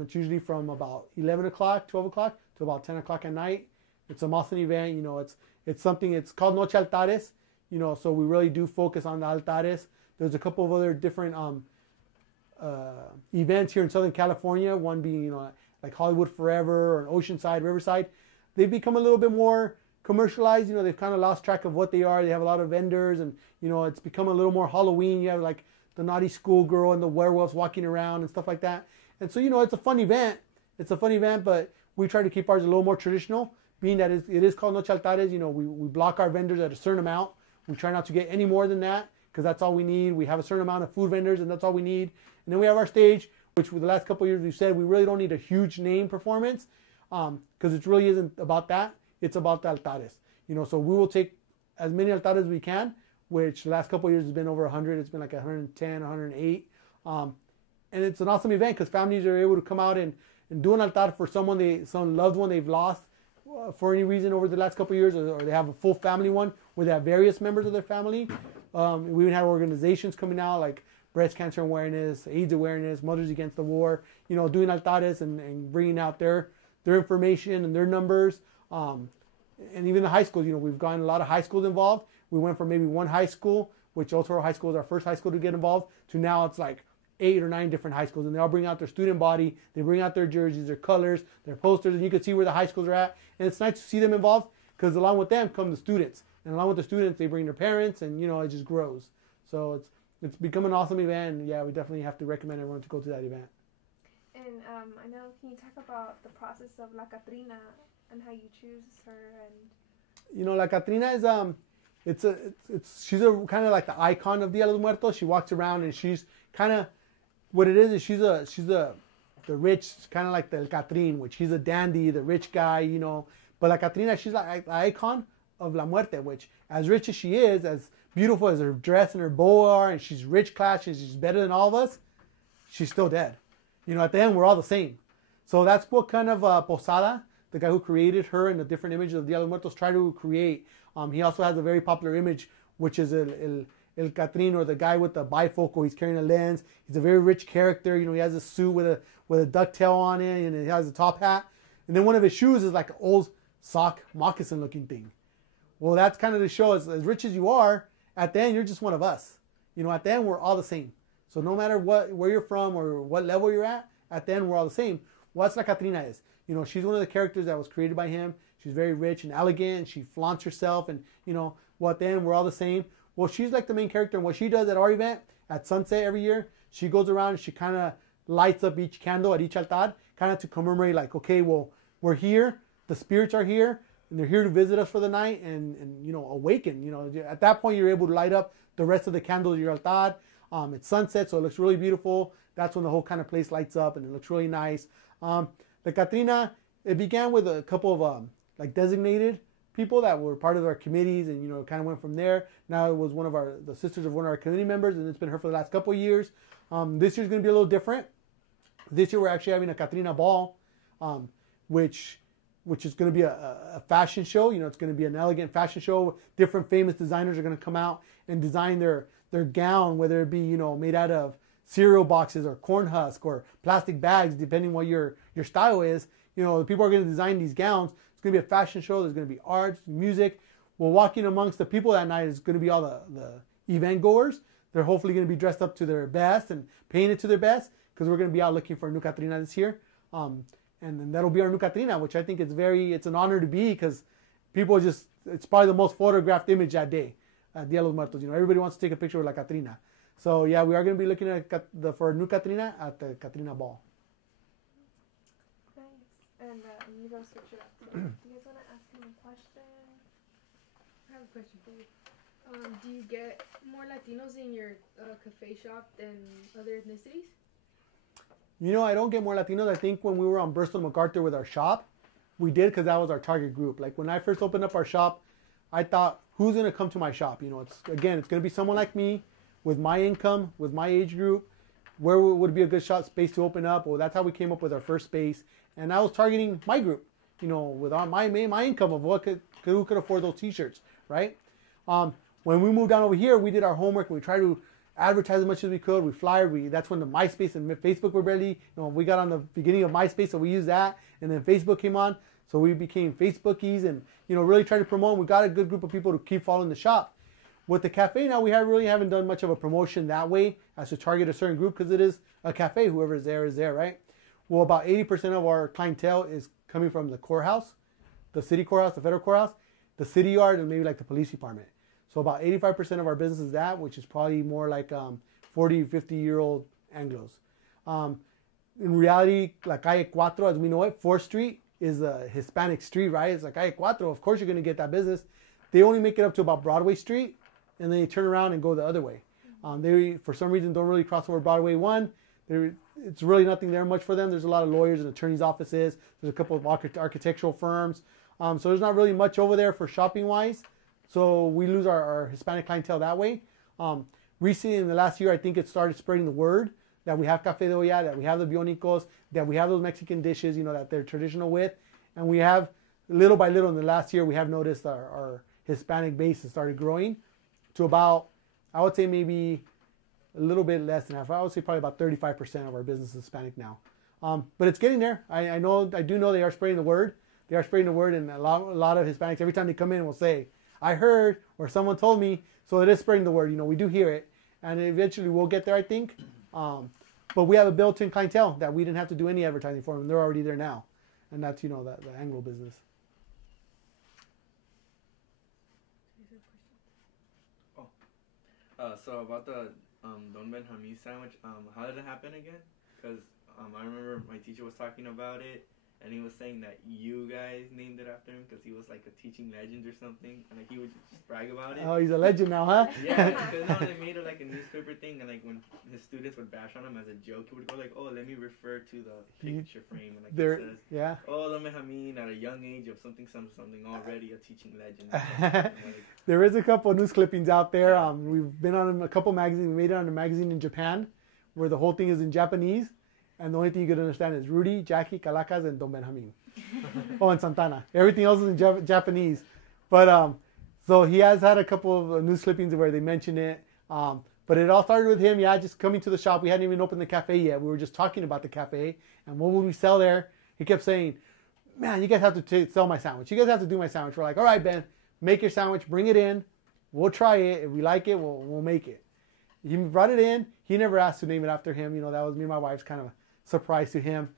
It's usually from about 11 o'clock, 12 o'clock to about 10 o'clock at night. It's an awesome event. You know, it's something, it's called Noche Altares, you know, so we really do focus on the altares. There's a couple of other different events here in Southern California, one being, you know, like Hollywood Forever or Oceanside, Riverside. They've become a little bit more commercialized. You know, they've kind of lost track of what they are. They have a lot of vendors, and, you know, it's become a little more Halloween. You have like the naughty schoolgirl and the werewolves walking around and stuff like that. And so, you know, it's a fun event. It's a fun event, but we try to keep ours a little more traditional, being that it is called Noche Altares. You know, we block our vendors at a certain amount. We try not to get any more than that because that's all we need. We have a certain amount of food vendors, and that's all we need. And then we have our stage, which for the last couple of years we've said we really don't need a huge name performance because it really isn't about that. It's about the altares. You know, so we will take as many altares as we can, which the last couple of years has been over 100. It's been like 110, 108. And it's an awesome event because families are able to come out and do an altar for some loved one they've lost for any reason over the last couple of years, or they have a full family one where they have various members of their family. We even have organizations coming out like breast cancer awareness, AIDS awareness, Mothers Against the War, you know, doing altares and bringing out their information and their numbers. And even the high schools, you know, we've gotten a lot of high schools involved. We went from maybe one high school, which El Toro High School is our first high school to get involved, to now it's like 8 or 9 different high schools, and they all bring out their student body, they bring out their jerseys, their colors, their posters, and you can see where the high schools are at. And it's nice to see them involved because along with them come the students, and along with the students they bring their parents, and you know, it just grows. So it's become an awesome event, and yeah, we definitely have to recommend everyone to go to that event. And I know, can you talk about the process of La Catrina and how you choose her? And you know, La Catrina is she's a kind of like the icon of Dia de los Muertos. She walks around and she's kind of what it is she's the rich, kind of like the El Catrín, which he's a dandy, the rich guy, you know. But La Catrina, she's like the icon of La Muerte, which as rich as she is, as beautiful as her dress and her bow are, and she's rich class, she's better than all of us, she's still dead. You know, at the end, we're all the same. So that's what kind of Posada, the guy who created her and the different images of Dia de los Muertos, tried to create. He also has a very popular image, which is El Catrín, or the guy with the bifocal. He's carrying a lens. He's a very rich character. You know, he has a suit with a ducktail on it, and he has a top hat. And then one of his shoes is like an old sock moccasin looking thing. Well, that's kind of to show as rich as you are, at the end, you're just one of us. You know, at the end, we're all the same. So no matter where you're from or what level you're at the end, we're all the same. Well, that's La Catrina is. You know, she's one of the characters that was created by him. She's very rich and elegant. She flaunts herself, and, you know, well, at the end, we're all the same. Well, she's like the main character, and what she does at our event, at sunset every year, she goes around and she kind of lights up each candle at each altar, kind of to commemorate, like, okay, well, we're here, the spirits are here, and they're here to visit us for the night and you know, awaken. You know, at that point, you're able to light up the rest of the candles of your altar. It's sunset, so it looks really beautiful. That's when the whole kind of place lights up, and it looks really nice. The Catrina, it began with a couple of like designated people that were part of our committees, and you know, it kind of went from there. Now it was the sisters of one of our community members, and it's been her for the last couple of years. This year's going to be a little different. This year we're actually having a Catrina ball, which is going to be a fashion show. You know, it's going to be an elegant fashion show. Different famous designers are going to come out and design their gown, whether it be, you know, made out of cereal boxes or corn husk or plastic bags, depending what your style is. You know, the people are going to design these gowns. It's going to be a fashion show. There's going to be arts, music. Well, walking amongst the people that night is going to be all the event goers. They're hopefully going to be dressed up to their best and painted to their best because we're going to be out looking for a new Catrina this year. And then that'll be our new Catrina, which I think it's an honor to be because people it's probably the most photographed image that day, Dia de los Muertos. You know, everybody wants to take a picture with La Catrina. So yeah, we are going to be looking at for a new Catrina at the Catrina Ball. Nice. And let me go switch it up. Do you guys want to ask him a question? I have a question for you. Do you get more Latinos in your cafe shop than other ethnicities? You know, I don't get more Latinos. I think when we were on Bristol MacArthur with our shop, we did because that was our target group. Like when I first opened up our shop, I thought, who's going to come to my shop? You know, it's going to be someone like me with my income, with my age group. Where would be a good shop space to open up? Well, that's how we came up with our first space. And I was targeting my group, you know, with my income of who could afford those t-shirts, right? When we moved down over here, we did our homework. We tried to advertise as much as we could. We flyered. That's when the MySpace and Facebook were barely, you know, we got on the beginning of MySpace, so we used that. And then Facebook came on, so we became Facebookies and, you know, really tried to promote. We got a good group of people to keep following the shop. With the cafe now, we really haven't done much of a promotion that way as to target a certain group because it is a cafe. Whoever is there, right? Well, about 80% of our clientele is coming from the courthouse, the city courthouse, the federal courthouse, the city yard, and maybe like the police department. So about 85% of our business is that, which is probably more like 40, 50-year-old Anglos. In reality, La Calle Cuatro, as we know it, 4th Street is a Hispanic street, right? It's La Calle Cuatro. Of course, you're going to get that business. They only make it up to about Broadway Street, and then they turn around and go the other way. They, for some reason, don't really cross over Broadway 1. It's really nothing there much for them. There's a lot of lawyers and attorneys' offices. There's a couple of architectural firms. So there's not really much over there for shopping-wise. So we lose our Hispanic clientele that way. Recently, in the last year, I think it started spreading the word that we have Café de Olla, that we have the Bionicos, that we have those Mexican dishes, you know, that they're traditional with. And we have, little by little in the last year, we have noticed our Hispanic base has started growing to about, I would say maybe a little bit less than half. I would say probably about 35% of our business is Hispanic now. But it's getting there. I do know they are spreading the word. They are spreading the word, and a lot of Hispanics, every time they come in, will say, I heard, or someone told me. So it is spreading the word. You know, we do hear it, and eventually we'll get there, I think. But we have a built-in clientele that we didn't have to do any advertising for them. They're already there now, and that's, you know, the Anglo business. So about the Don Benjamin sandwich, how did it happen again? Because I remember my teacher was talking about it, and he was saying that you guys named it after him because he was like a teaching legend or something, and like he would just brag about it. Oh, he's a legend now, huh? Yeah, because no, they made it like a newspaper thing, and like when his students would bash on him as a joke, he would go like, "Oh, let me refer to the picture frame," and like it says, yeah. "Oh, Don Benjamin at a young age of something already a teaching legend." Like, there is a couple of news clippings out there. We've been on a couple magazines. We made it on a magazine in Japan, where the whole thing is in Japanese. And the only thing you could understand is Rudy, Jackie, Calacas, and Don Benjamin. Oh, and Santana. Everything else is in Japanese. But so he has had a couple of news clippings where they mention it. But it all started with him, just coming to the shop. We hadn't even opened the cafe yet. We were just talking about the cafe and what would we sell there. He kept saying, man, you guys have to sell my sandwich. You guys have to do my sandwich. We're like, all right, Ben, make your sandwich, bring it in. We'll try it. If we like it, we'll make it. He brought it in. He never asked to name it after him. You know, that was me and my wife's kind of surprise to him.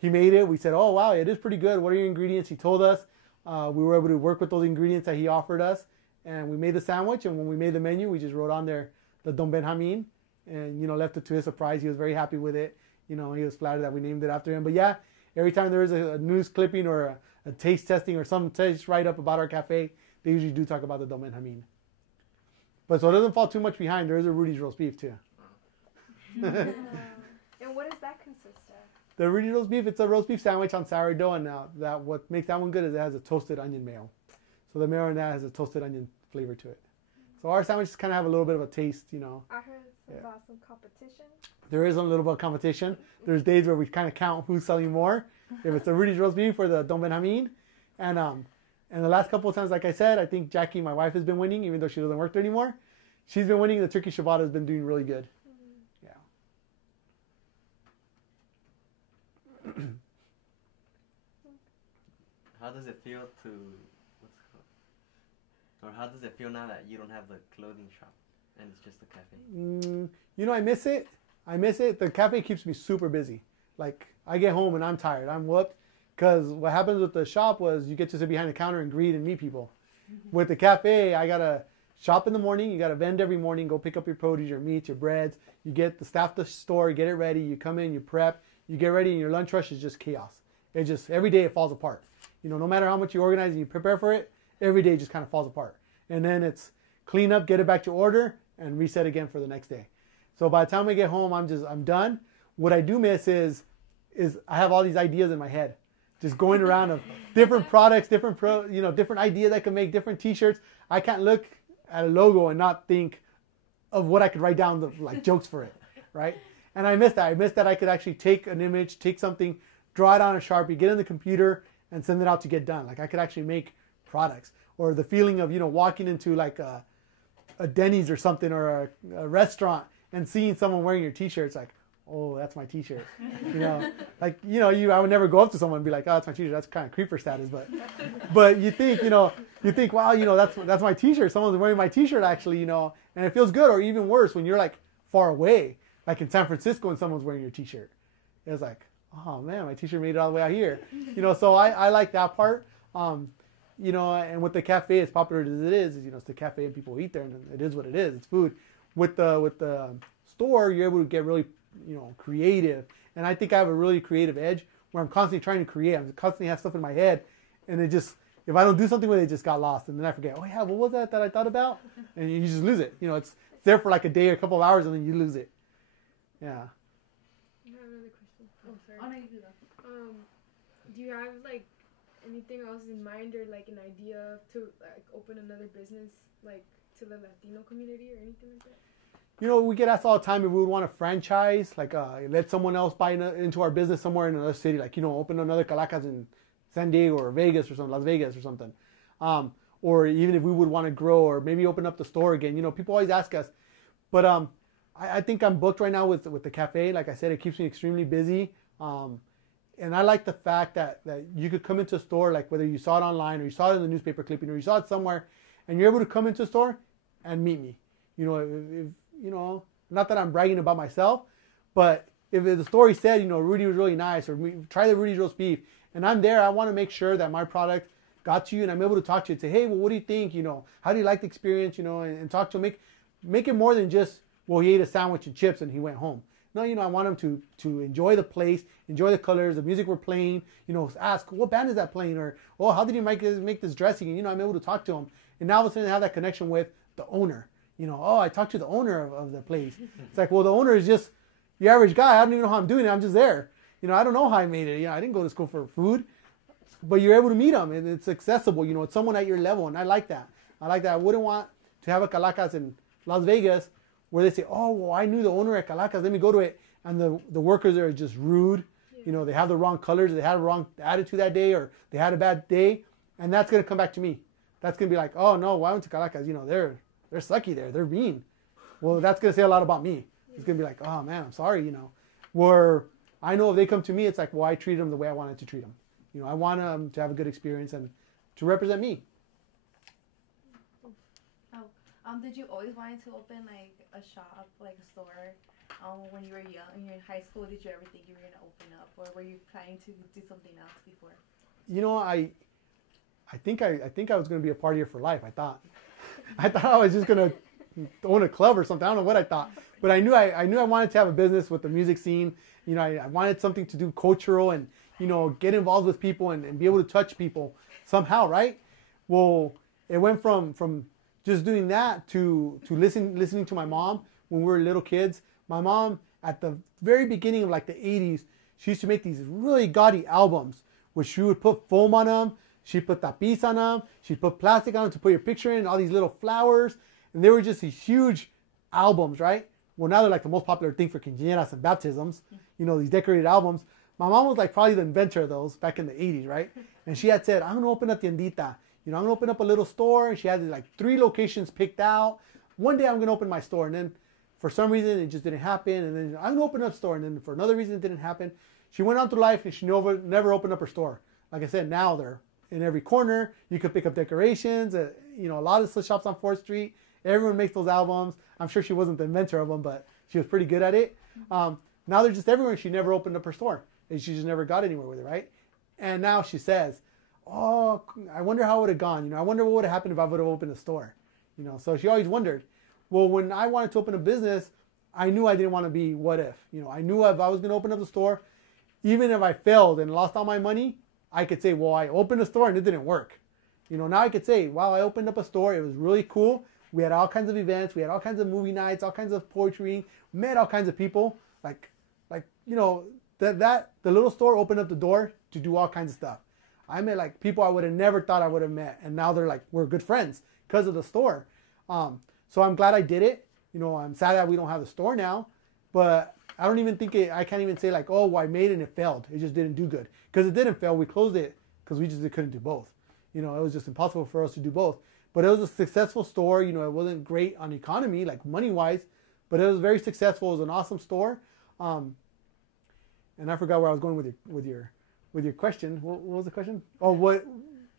He made it. We said, oh, wow, it is pretty good. What are your ingredients? He told us. We were able to work with those ingredients that he offered us. And we made the sandwich. And when we made the menu, we just wrote on there the Don Benjamin. And, you know, left it to his surprise. He was very happy with it. You know, he was flattered that we named it after him. But yeah, every time there is a news clipping or a taste testing or some taste write-up about our cafe, they usually do talk about the Don Benjamin. But so it doesn't fall too much behind. There is a Rudy's roast beef too. And what does that consist of? The Rudy roast beef, it's a roast beef sandwich on sourdough, and that what makes that one good is it has a toasted onion mayo. So the mayo in that has a toasted onion flavor to it. So our sandwiches kind of have a little bit of a taste, you know. I heard about some competition. There is a little bit of competition. There's days where we kind of count who's selling more. If it's the Rudy's roast beef or the Don Benjamin. And the last couple of times, like I said, I think Jackie, my wife, has been winning, even though she doesn't work there anymore. She's been winning. The turkey ciabatta has been doing really good. How does it feel to Or how does it feel now that you don't have the clothing shop and it's just the cafe? You know, I miss it. I miss it. The cafe keeps me super busy. Like, I get home and I'm tired. I'm whooped. Because what happens with the shop was you get to sit behind the counter and greet and meet people. With the cafe, I got to shop in the morning. You got to vend every morning. Go pick up your produce, your meats, your breads. You get the staff the store, get it ready. You come in, you prep, you get ready, and your lunch rush is just chaos. It just, every day it falls apart. You know, no matter how much you organize and you prepare for it, every day just kind of falls apart. And then it's clean up, get it back to order, and reset again for the next day. So by the time I get home, I'm done. What I do miss is I have all these ideas in my head, just going around of different products, different ideas I can make, different T-shirts. I can't look at a logo and not think of what I could write down like jokes for it, right? And I miss that. I miss that I could actually take an image, take something, draw it on a Sharpie, get in the computer, and send it out to get done. Like I could actually make products, or the feeling of walking into like a Denny's or something, or a restaurant and seeing someone wearing your T-shirt. It's like, oh, that's my T-shirt. I would never go up to someone and be like, oh, that's my T-shirt. That's kind of creeper status, but you think, wow, that's my T-shirt. Someone's wearing my T-shirt actually, and it feels good. Or even worse, when you're like far away, like in San Francisco, and someone's wearing your T-shirt. It's like, oh man, my T-shirt made it all the way out here. So I like that part. And with the cafe, as popular as it is, it's the cafe and people eat there, and it is what it is. It's food. With the store, you're able to get really, creative. And I think I have a really creative edge where I'm constantly trying to create. I'm constantly have stuff in my head, and it just, if I don't do something with it, it just got lost. And then I forget, oh yeah, what was that I thought about? And you just lose it. It's there for like a day or a couple of hours, and then you lose it. Yeah. I have another question. Oh, sorry. Oh, no, you do that. Do you have like anything else in mind, or like an idea to like open another business, like to the Latino community or anything like that? We get asked all the time if we would want to franchise, like let someone else buy into our business somewhere in another city, like, open another Calacas in San Diego or Vegas or something, Las Vegas or something. Or even if we would want to grow, or maybe open up the store again. People always ask us. But I think I'm booked right now with the cafe. Like I said, it keeps me extremely busy. And I like the fact that you could come into a store, like whether you saw it online or you saw it in the newspaper clipping or you saw it somewhere, and you're able to come into a store and meet me. Not that I'm bragging about myself, but if the story said, Rudy was really nice, or try the Rudy's roast beef, and I'm there, I want to make sure that my product got to you, and I'm able to talk to you and say, hey, well, what do you think? How do you like the experience? And talk to him, make it more than just, well, he ate a sandwich and chips and he went home. No, I want him to enjoy the place, enjoy the colors, the music we're playing, ask, what band is that playing? Or, oh, how did you make this dressing? And, I'm able to talk to him. And now all of a sudden I have that connection with the owner. Oh, I talked to the owner of the place. It's like, well, the owner is just the average guy. I don't even know how I'm doing it. I'm just there. I don't know how I made it. I didn't go to school for food. But you're able to meet them, and it's accessible. It's someone at your level, and I like that. I wouldn't want to have a Calacas in Las Vegas where they say, oh, well, I knew the owner at Calacas, let me go to it. And the workers are just rude. Yeah. They have the wrong colors, they had a wrong attitude that day, or they had a bad day. And that's going to come back to me. That's going to be like, oh, no, why went to Calacas? They're sucky there. They're mean. Well, that's going to say a lot about me. It's going to be like, oh, man, I'm sorry, Where I know if they come to me, it's like, well, I treated them the way I wanted to treat them. I want them to have a good experience and to represent me. Did you always wanted to open like a shop, like a store? When you were young, when you were in high school, did you ever think you were going to open up, or were you planning to do something else before? I think I was going to be a partier for life. I thought I was just going to own a club or something. I don't know what I thought, but I knew I wanted to have a business with the music scene. I wanted something to do cultural and get involved with people and be able to touch people somehow, right? Well, it went from just doing that to listening to my mom when we were little kids. My mom, at the very beginning of like the 80s, she used to make these really gaudy albums, which she would put foam on them. She put tapiz on them. She put plastic on them to put your picture in, all these little flowers. And they were just these huge albums, right? Well, now they're like the most popular thing for quinceañeras and baptisms, these decorated albums. My mom was like probably the inventor of those back in the 80s, right? And she had said, I'm going to open a tiendita. I'm going to open up a little store. And she had like 3 locations picked out. One day I'm going to open my store. And then for some reason, it just didn't happen. And then I'm going to open up a store. And then for another reason, it didn't happen. She went on through life and she never opened up her store. Like I said, now they're in every corner. You could pick up decorations. you know, a lot of the shops on 4th Street. Everyone makes those albums. I'm sure she wasn't the inventor of them, but she was pretty good at it. Now they're just everywhere. She never opened up her store. And she just never got anywhere with it, right? And now she says, oh, I wonder how it would have gone. You know, I wonder what would have happened if I would have opened a store. You know, so she always wondered. Well, when I wanted to open a business, I knew I didn't want to be what if. You know, I knew if I was going to open up the store, even if I failed and lost all my money, I could say, well, I opened a store and it didn't work. You know, now I could say, wow, I opened up a store. It was really cool. We had all kinds of events. We had all kinds of movie nights, all kinds of poetry, met all kinds of people. Like, you know, the little store opened up the door to do all kinds of stuff. I met like people I would have never thought I would have met. And now they're like, we're good friends because of the store. So I'm glad I did it. You know, I'm sad that we don't have the store now, but I don't even think I can't even say like, oh, well, I made it and it failed. It just didn't do good. Because it didn't fail. We closed it because we just couldn't do both. You know, it was just impossible for us to do both. But it was a successful store. You know, it wasn't great on economy, like money-wise, but it was very successful. It was an awesome store. And I forgot where I was going with your question. What was the question? Oh, what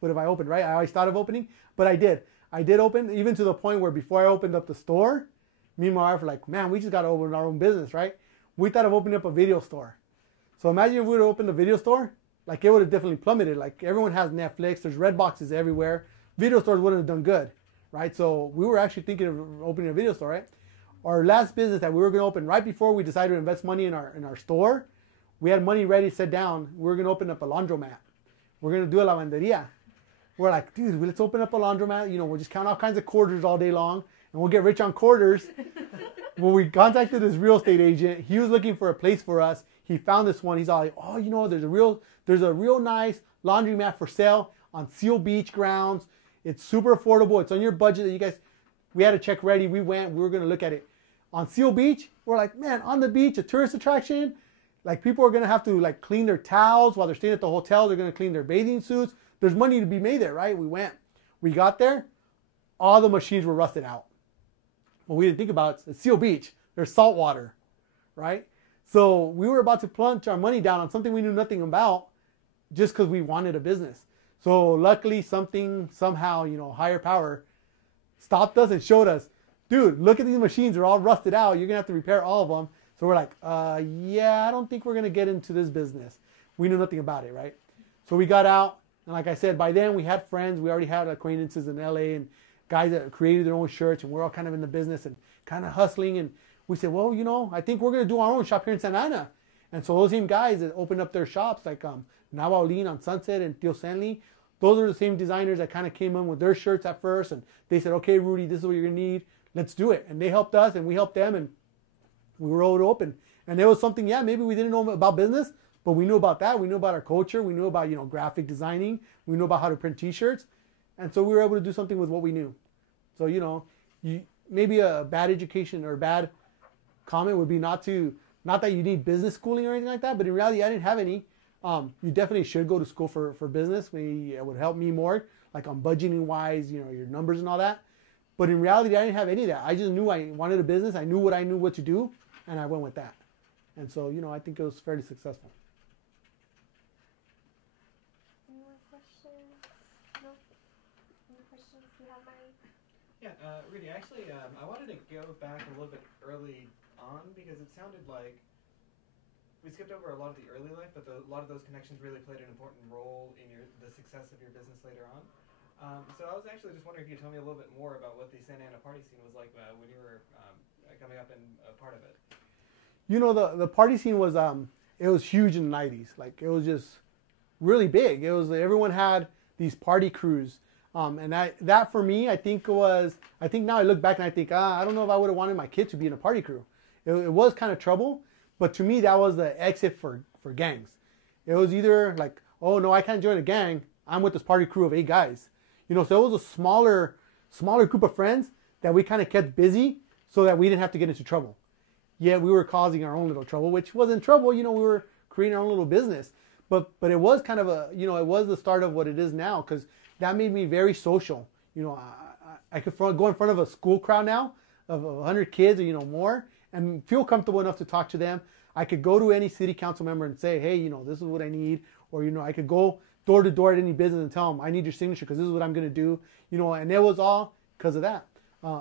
have I opened, right? I always thought of opening, but I did. I did open, even to the point where before I opened up the store, me and my wife were like, man, we just got to open our own business, right? We thought of opening up a video store. So imagine if we would have opened a video store, like it would have definitely plummeted. Like everyone has Netflix, there's red boxes everywhere. Video stores wouldn't have done good, right? So we were actually thinking of opening a video store, right? Our last business that we were going to open right before we decided to invest money in our store, we had money ready to set down. We were going to open up a laundromat. We're going to do a lavanderia. We're like, dude, let's open up a laundromat. You know, we'll just count all kinds of quarters all day long and we'll get rich on quarters. When we contacted this real estate agent, he was looking for a place for us. He found this one. He's all like, oh, you know, there's a real nice laundromat for sale on Seal Beach grounds. It's super affordable. It's on your budget that you guys, we had a check ready. We were going to look at it. On Seal Beach, we're like, man, on the beach, a tourist attraction. Like people are going to have to like clean their towels while they're staying at the hotel. They're going to clean their bathing suits. There's money to be made there, right? We went. We got there. All the machines were rusted out. What we didn't think about is Seal Beach. There's salt water, right? So we were about to plunge our money down on something we knew nothing about just because we wanted a business. So luckily somehow, you know, higher power stopped us and showed us, dude, look at these machines. They're all rusted out. You're going to have to repair all of them. So we're like, yeah, I don't think we're going to get into this business. We knew nothing about it, right? So we got out. And like I said, by then we had friends. We already had acquaintances in LA and guys that created their own shirts. And we're all kind of in the business and kind of hustling. And we said, well, you know, I think we're going to do our own shop here in Santa Ana. And so those same guys that opened up their shops, like Navalin on Sunset and Tio Stanley, those are the same designers that kind of came in with their shirts at first. And they said, okay, Rudy, this is what you're going to need. Let's do it. And they helped us and we helped them. And we were able to open. And it was something, yeah, maybe we didn't know about business, but we knew about that. We knew about our culture. We knew about, you know, graphic designing. We knew about how to print t-shirts. And so we were able to do something with what we knew. So, you know, maybe a bad education or a bad comment would be not that you need business schooling or anything like that, but in reality, I didn't have any. You definitely should go to school for business. Maybe it would help me more, like on budgeting wise, you know, your numbers and all that. But in reality, I didn't have any of that. I just knew I wanted a business. I knew what to do, and I went with that. And so, you know, I think it was fairly successful. Any more questions? No? Any questions? Do you have my... Yeah, Rudy, actually, I wanted to go back a little bit early on because it sounded like we skipped over a lot of the early life, but a lot of those connections really played an important role in the success of your business later on. So I was actually just wondering if you could tell me a little bit more about what the Santa Ana party scene was like when you were coming up and a part of it. You know, the party scene was it was huge in the 90s. Like it was just really big. It was everyone had these party crews. And that for me, I think now I look back and I think, I don't know if I would have wanted my kid to be in a party crew. It was kind of trouble, but to me that was the exit for gangs. It was either like, oh no, I can't join a gang. I'm with this party crew of 8 guys. You know, so it was a smaller group of friends that we kind of kept busy so that we didn't have to get into trouble. Yet we were causing our own little trouble, which wasn't trouble. You know, we were creating our own little business. But it was kind of it was the start of what it is now, because that made me very social. You know, I could go in front of a school crowd now of 100 kids or, you know, more and feel comfortable enough to talk to them. I could go to any city council member and say, hey, you know, this is what I need. Or, you know, I could go door to door at any business and tell them, I need your signature because this is what I'm going to do. You know, and it was all because of that.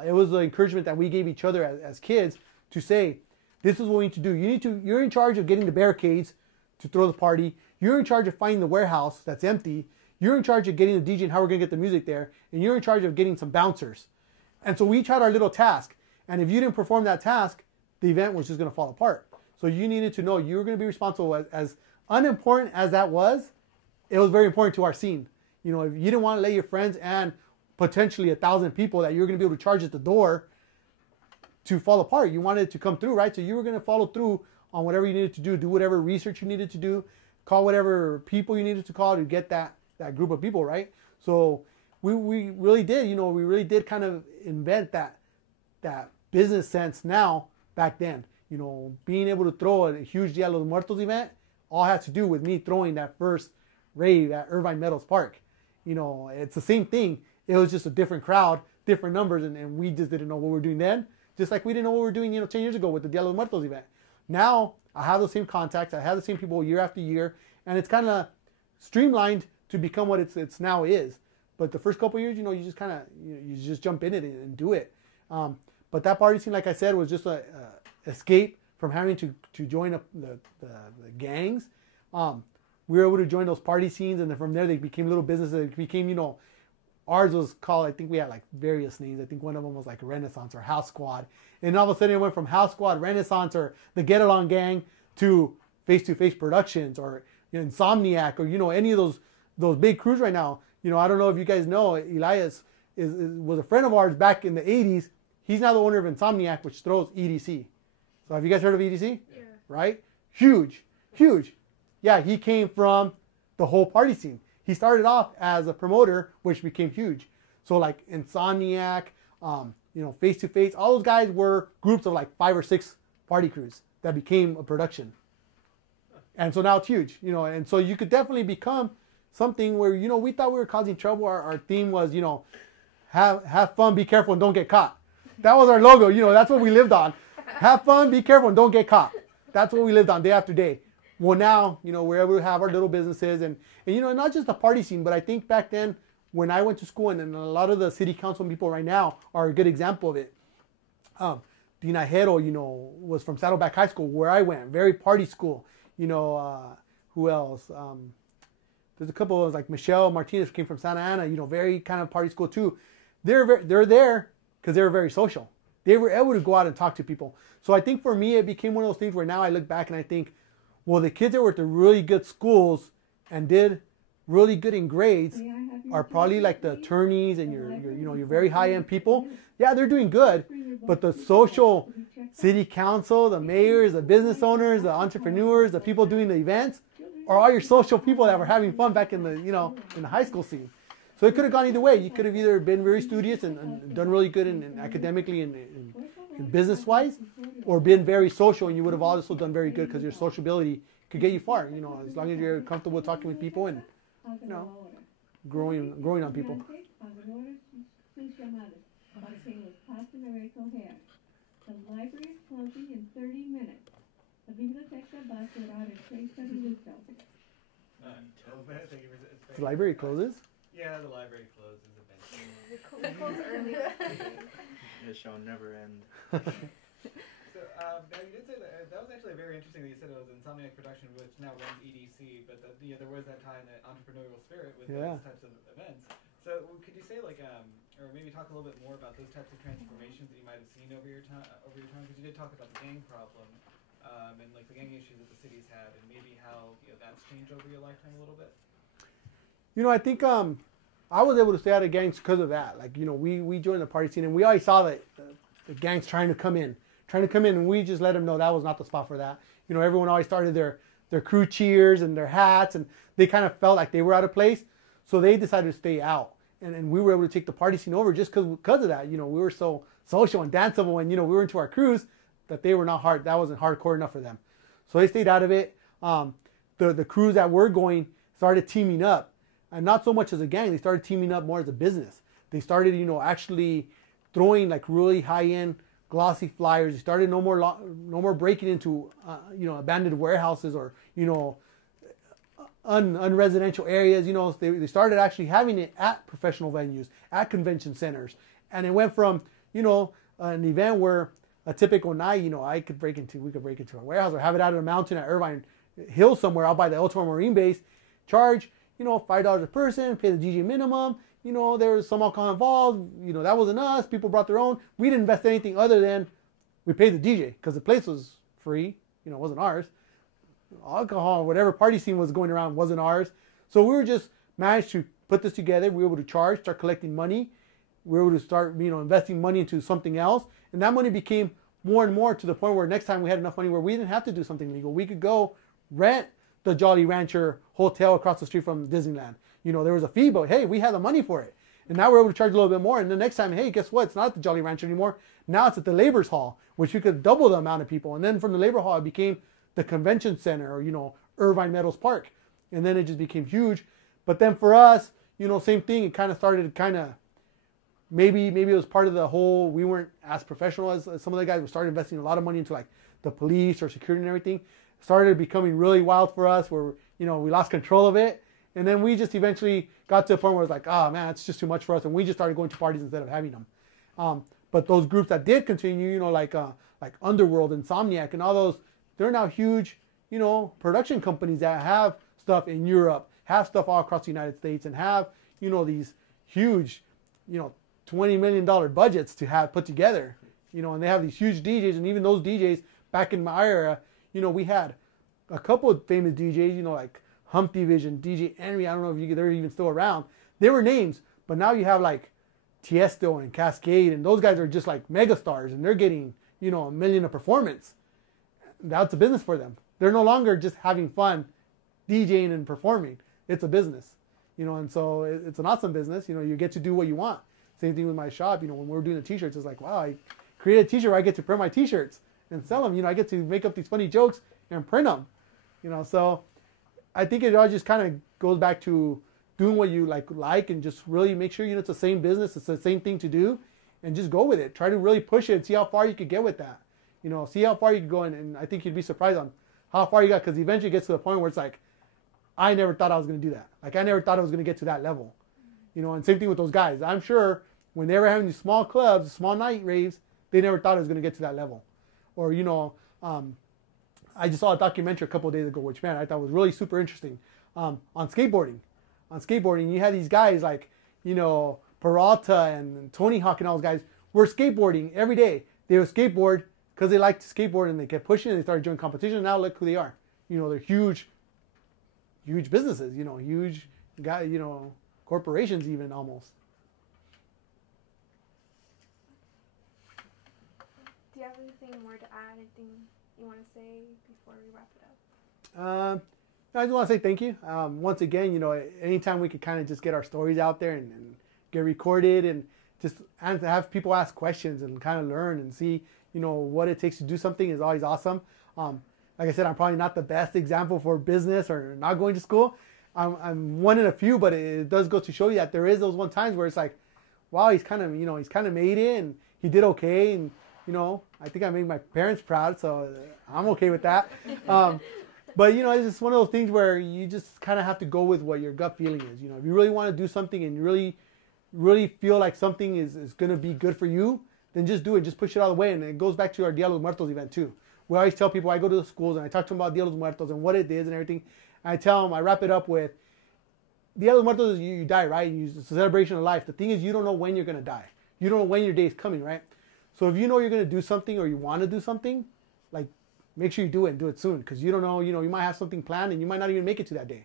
It was the encouragement that we gave each other as kids to say, this is what we need to do. You're in charge of getting the barricades to throw the party. You're in charge of finding the warehouse that's empty. You're in charge of getting the DJ and how we're going to get the music there. And you're in charge of getting some bouncers. And so we each had our little task. And if you didn't perform that task, the event was just going to fall apart. So you needed to know you were going to be responsible. As unimportant as that was, it was very important to our scene. You know, if you didn't want to let your friends and potentially 1,000 people that you were going to be able to charge at the door to fall apart, you wanted it to come through, right? So you were going to follow through on whatever you needed to do whatever research you needed to do, call whatever people you needed to call to get that group of people, right? So we really did, you know, we really did kind of invent that business sense now back then. You know, being able to throw a huge Dia de los Muertos event all had to do with me throwing that first rave at Irvine Meadows Park. You know, it's the same thing. It was just a different crowd, different numbers, and we just didn't know what we were doing then. Just like we didn't know what we were doing, you know, 10 years ago with the Dia de los Muertos event. Now, I have those same contacts. I have the same people year after year, and it's kind of streamlined to become what it's now is. But the first couple of years, you know, you just kind of, you just jump in it and do it. But that party scene, like I said, was just a escape from having to join the gangs. We were able to join those party scenes, and then from there they became little businesses. It became, you know, ours was called, I think we had like various names. I think one of them was like Renaissance or House Squad. And all of a sudden it went from House Squad, Renaissance, or the Get Along Gang to Face to Face Productions or, you know, Insomniac, or, you know, any of those big crews right now. You know, I don't know if you guys know, Elias was a friend of ours back in the 80s. He's now the owner of Insomniac, which throws EDC. So have you guys heard of EDC? Yeah. Right? Huge. Yeah, he came from the whole party scene. He started off as a promoter, which became huge. So like Insomniac, you know, Face to Face, all those guys were groups of like 5 or 6 party crews that became a production. And so now it's huge, you know, and so you could definitely become something where, you know, we thought we were causing trouble. Our theme was, you know, have fun, be careful, and don't get caught. That was our logo, you know, that's what we lived on. Have fun, be careful, and don't get caught. That's what we lived on day after day. Well, now, you know, we're able to have our little businesses and you know, not just the party scene, but I think back then when I went to school, and a lot of the city council people right now are a good example of it. Tinajero, you know, was from Saddleback High School, where I went, very party school. You know, who else? There's a couple of us, like Michelle Martinez came from Santa Ana, you know, very kind of party school too. They're there because they were very social. They were able to go out and talk to people. So I think for me, it became one of those things where now I look back and I think, well, the kids that were at the really good schools and did really good in grades are probably like the attorneys and your very high-end people. Yeah, they're doing good, but the social city council, the mayors, the business owners, the entrepreneurs, the people doing the events are all your social people that were having fun back in the, you know, in the high school scene. So it could have gone either way. You could have either been very studious and done really good in academically and business-wise, or been very social and you would have also done very good because your sociability could get you far. You know, as long as you're comfortable talking with people and, you know, growing on people. The library is closing in 30 minutes. La biblioteca va a cerrar en 30 minutos. The library closes? Yeah, the library closes eventually. We close early. It shall never end. So, now you did say that was actually very interesting that you said it was Insomniac Production, which now runs EDC, but there was that time, that entrepreneurial spirit with those types of events. So could you say, like, or maybe talk a little bit more about those types of transformations that you might have seen over your time? Because you did talk about the gang problem, and like the gang issues that the city's had, and maybe how, you know, that's changed over your lifetime a little bit. You know, I think I was able to stay out of gangs because of that. Like, you know, we joined the party scene, and we always saw that the gangs trying to come in, and we just let them know that was not the spot for that. You know, everyone always started their crew cheers and their hats, and they kind of felt like they were out of place. So they decided to stay out, and we were able to take the party scene over just because of that. You know, we were so social and danceable, and, you know, we were into our crews that they were not hard. That wasn't hardcore enough for them. So they stayed out of it. The crews that were going started teaming up, and not so much as a gang. They started teaming up more as a business. They started, you know, actually throwing like really high-end glossy flyers. They started no more breaking into, you know, abandoned warehouses or, you know, unresidential areas. You know, they started actually having it at professional venues, at convention centers. And it went from, you know, an event where a typical night, you know, we could break into a warehouse or have it out of the mountain at Irvine Hill somewhere out by the Elmore Marine Base, charge, you know, $5 a person, pay the DJ minimum. You know, there was some alcohol involved. You know, that wasn't us. People brought their own. We didn't invest in anything other than we paid the DJ because the place was free. You know, it wasn't ours. Alcohol, whatever party scene was going around wasn't ours. So we were just managed to put this together. We were able to charge, start collecting money. We were able to start, you know, investing money into something else. And that money became more and more to the point where next time we had enough money where we didn't have to do something legal. We could go rent the Jolly Rancher Hotel across the street from Disneyland. You know, there was a fee, but hey, we had the money for it. And now we're able to charge a little bit more. And the next time, hey, guess what? It's not at the Jolly Rancher anymore. Now it's at the Labor's Hall, which we could double the amount of people. And then from the Labor Hall, it became the Convention Center, or, you know, Irvine Meadows Park. And then it just became huge. But then for us, you know, same thing. It kind of started maybe it was part of the whole, we weren't as professional as some of the guys. We started investing a lot of money into like the police or security and everything. Started becoming really wild for us where, you know, we lost control of it. And then we just eventually got to a point where it's like, oh man, it's just too much for us. And we just started going to parties instead of having them. But those groups that did continue, you know, like Underworld, Insomniac, and all those, they're now huge, you know, production companies that have stuff in Europe, have stuff all across the United States, and have, you know, these huge, you know, $20 million budgets to have put together, you know, and they have these huge DJs. And even those DJs back in my era, you know, we had a couple of famous DJs, you know, like Humpty Vision, DJ Henry. I don't know if they're even still around. They were names, but now you have like Tiesto and Cascade, and those guys are just like mega stars, and they're getting, you know, $1 million a performance. That's a business for them. They're no longer just having fun DJing and performing. It's a business, you know, and so it's an awesome business. You know, you get to do what you want. Same thing with my shop. You know, when we were doing the t-shirts, it's like, wow, I created a t-shirt where I get to print my t-shirts and sell them. You know, I get to make up these funny jokes and print them, you know. So I think it all just kind of goes back to doing what you like and just really make sure, you know, it's the same business. It's the same thing to do, and just go with it. Try to really push it and see how far you could get with that. You know, see how far you could go, and I think you'd be surprised on how far you got, because eventually it gets to the point where it's like, I never thought I was going to do that. Like, I never thought I was going to get to that level. You know, and same thing with those guys. I'm sure when they were having these small clubs, small night raves, they never thought it was going to get to that level. Or, you know, I just saw a documentary a couple of days ago, which, man, I thought was really super interesting, on skateboarding. On skateboarding, you had these guys like, you know, Peralta and Tony Hawk and all those guys were skateboarding every day. They would skateboard because they liked to skateboard, and they kept pushing, and they started doing competition, and now look who they are. You know, they're huge businesses, you know, huge guy, you know, corporations even almost. Do you have anything more to add? Anything you want to say before we wrap it up? I just want to say thank you. Once again, you know, anytime we could kind of just get our stories out there and get recorded and just have people ask questions and kind of learn and see, you know, what it takes to do something is always awesome. Like I said, I'm probably not the best example for business or not going to school. I'm one in a few, but it does go to show you that there is those one times where it's like, wow, he's kind of made it, and he did okay, and, you know, I think I made my parents proud, so I'm okay with that. But, you know, it's just one of those things where you just kind of have to go with what your gut feeling is. You know, if you really want to do something and you really feel like something is going to be good for you, then just do it. Just push it all the way. And it goes back to our Dia de los Muertos event too. We always tell people, I go to the schools and I talk to them about Dia de los Muertos and what it is and everything. And I tell them, I wrap it up with, Dia de los Muertos is you die, right? It's a celebration of life. The thing is, you don't know when you're going to die. You don't know when your day is coming, right? So if you know you're going to do something or you want to do something, like, make sure you do it and do it soon, because you don't know, you know, you might have something planned and you might not even make it to that day.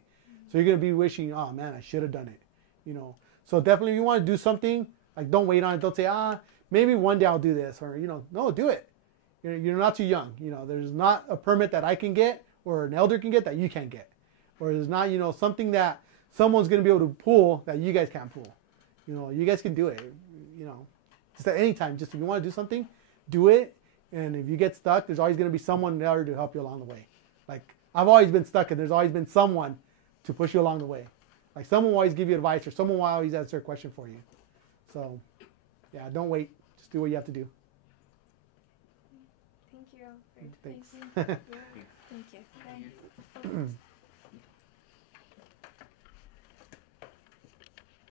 So you're going to be wishing, oh man, I should have done it, you know. So definitely if you want to do something, like, don't wait on it. Don't say, maybe one day I'll do this, or, you know, no, do it. You're not too young. You know, there's not a permit that I can get or an elder can get that you can't get. Or there's not, you know, something that someone's going to be able to pull that you guys can't pull. You know, you guys can do it, you know. Just at any time, just if you want to do something, do it. And if you get stuck, there's always going to be someone there to help you along the way. Like, I've always been stuck, and there's always been someone to push you along the way. Like, someone will always give you advice, or someone will always answer a question for you. So, yeah, don't wait. Just do what you have to do. Thank you. Thanks. Yeah. Thank you. Thanks.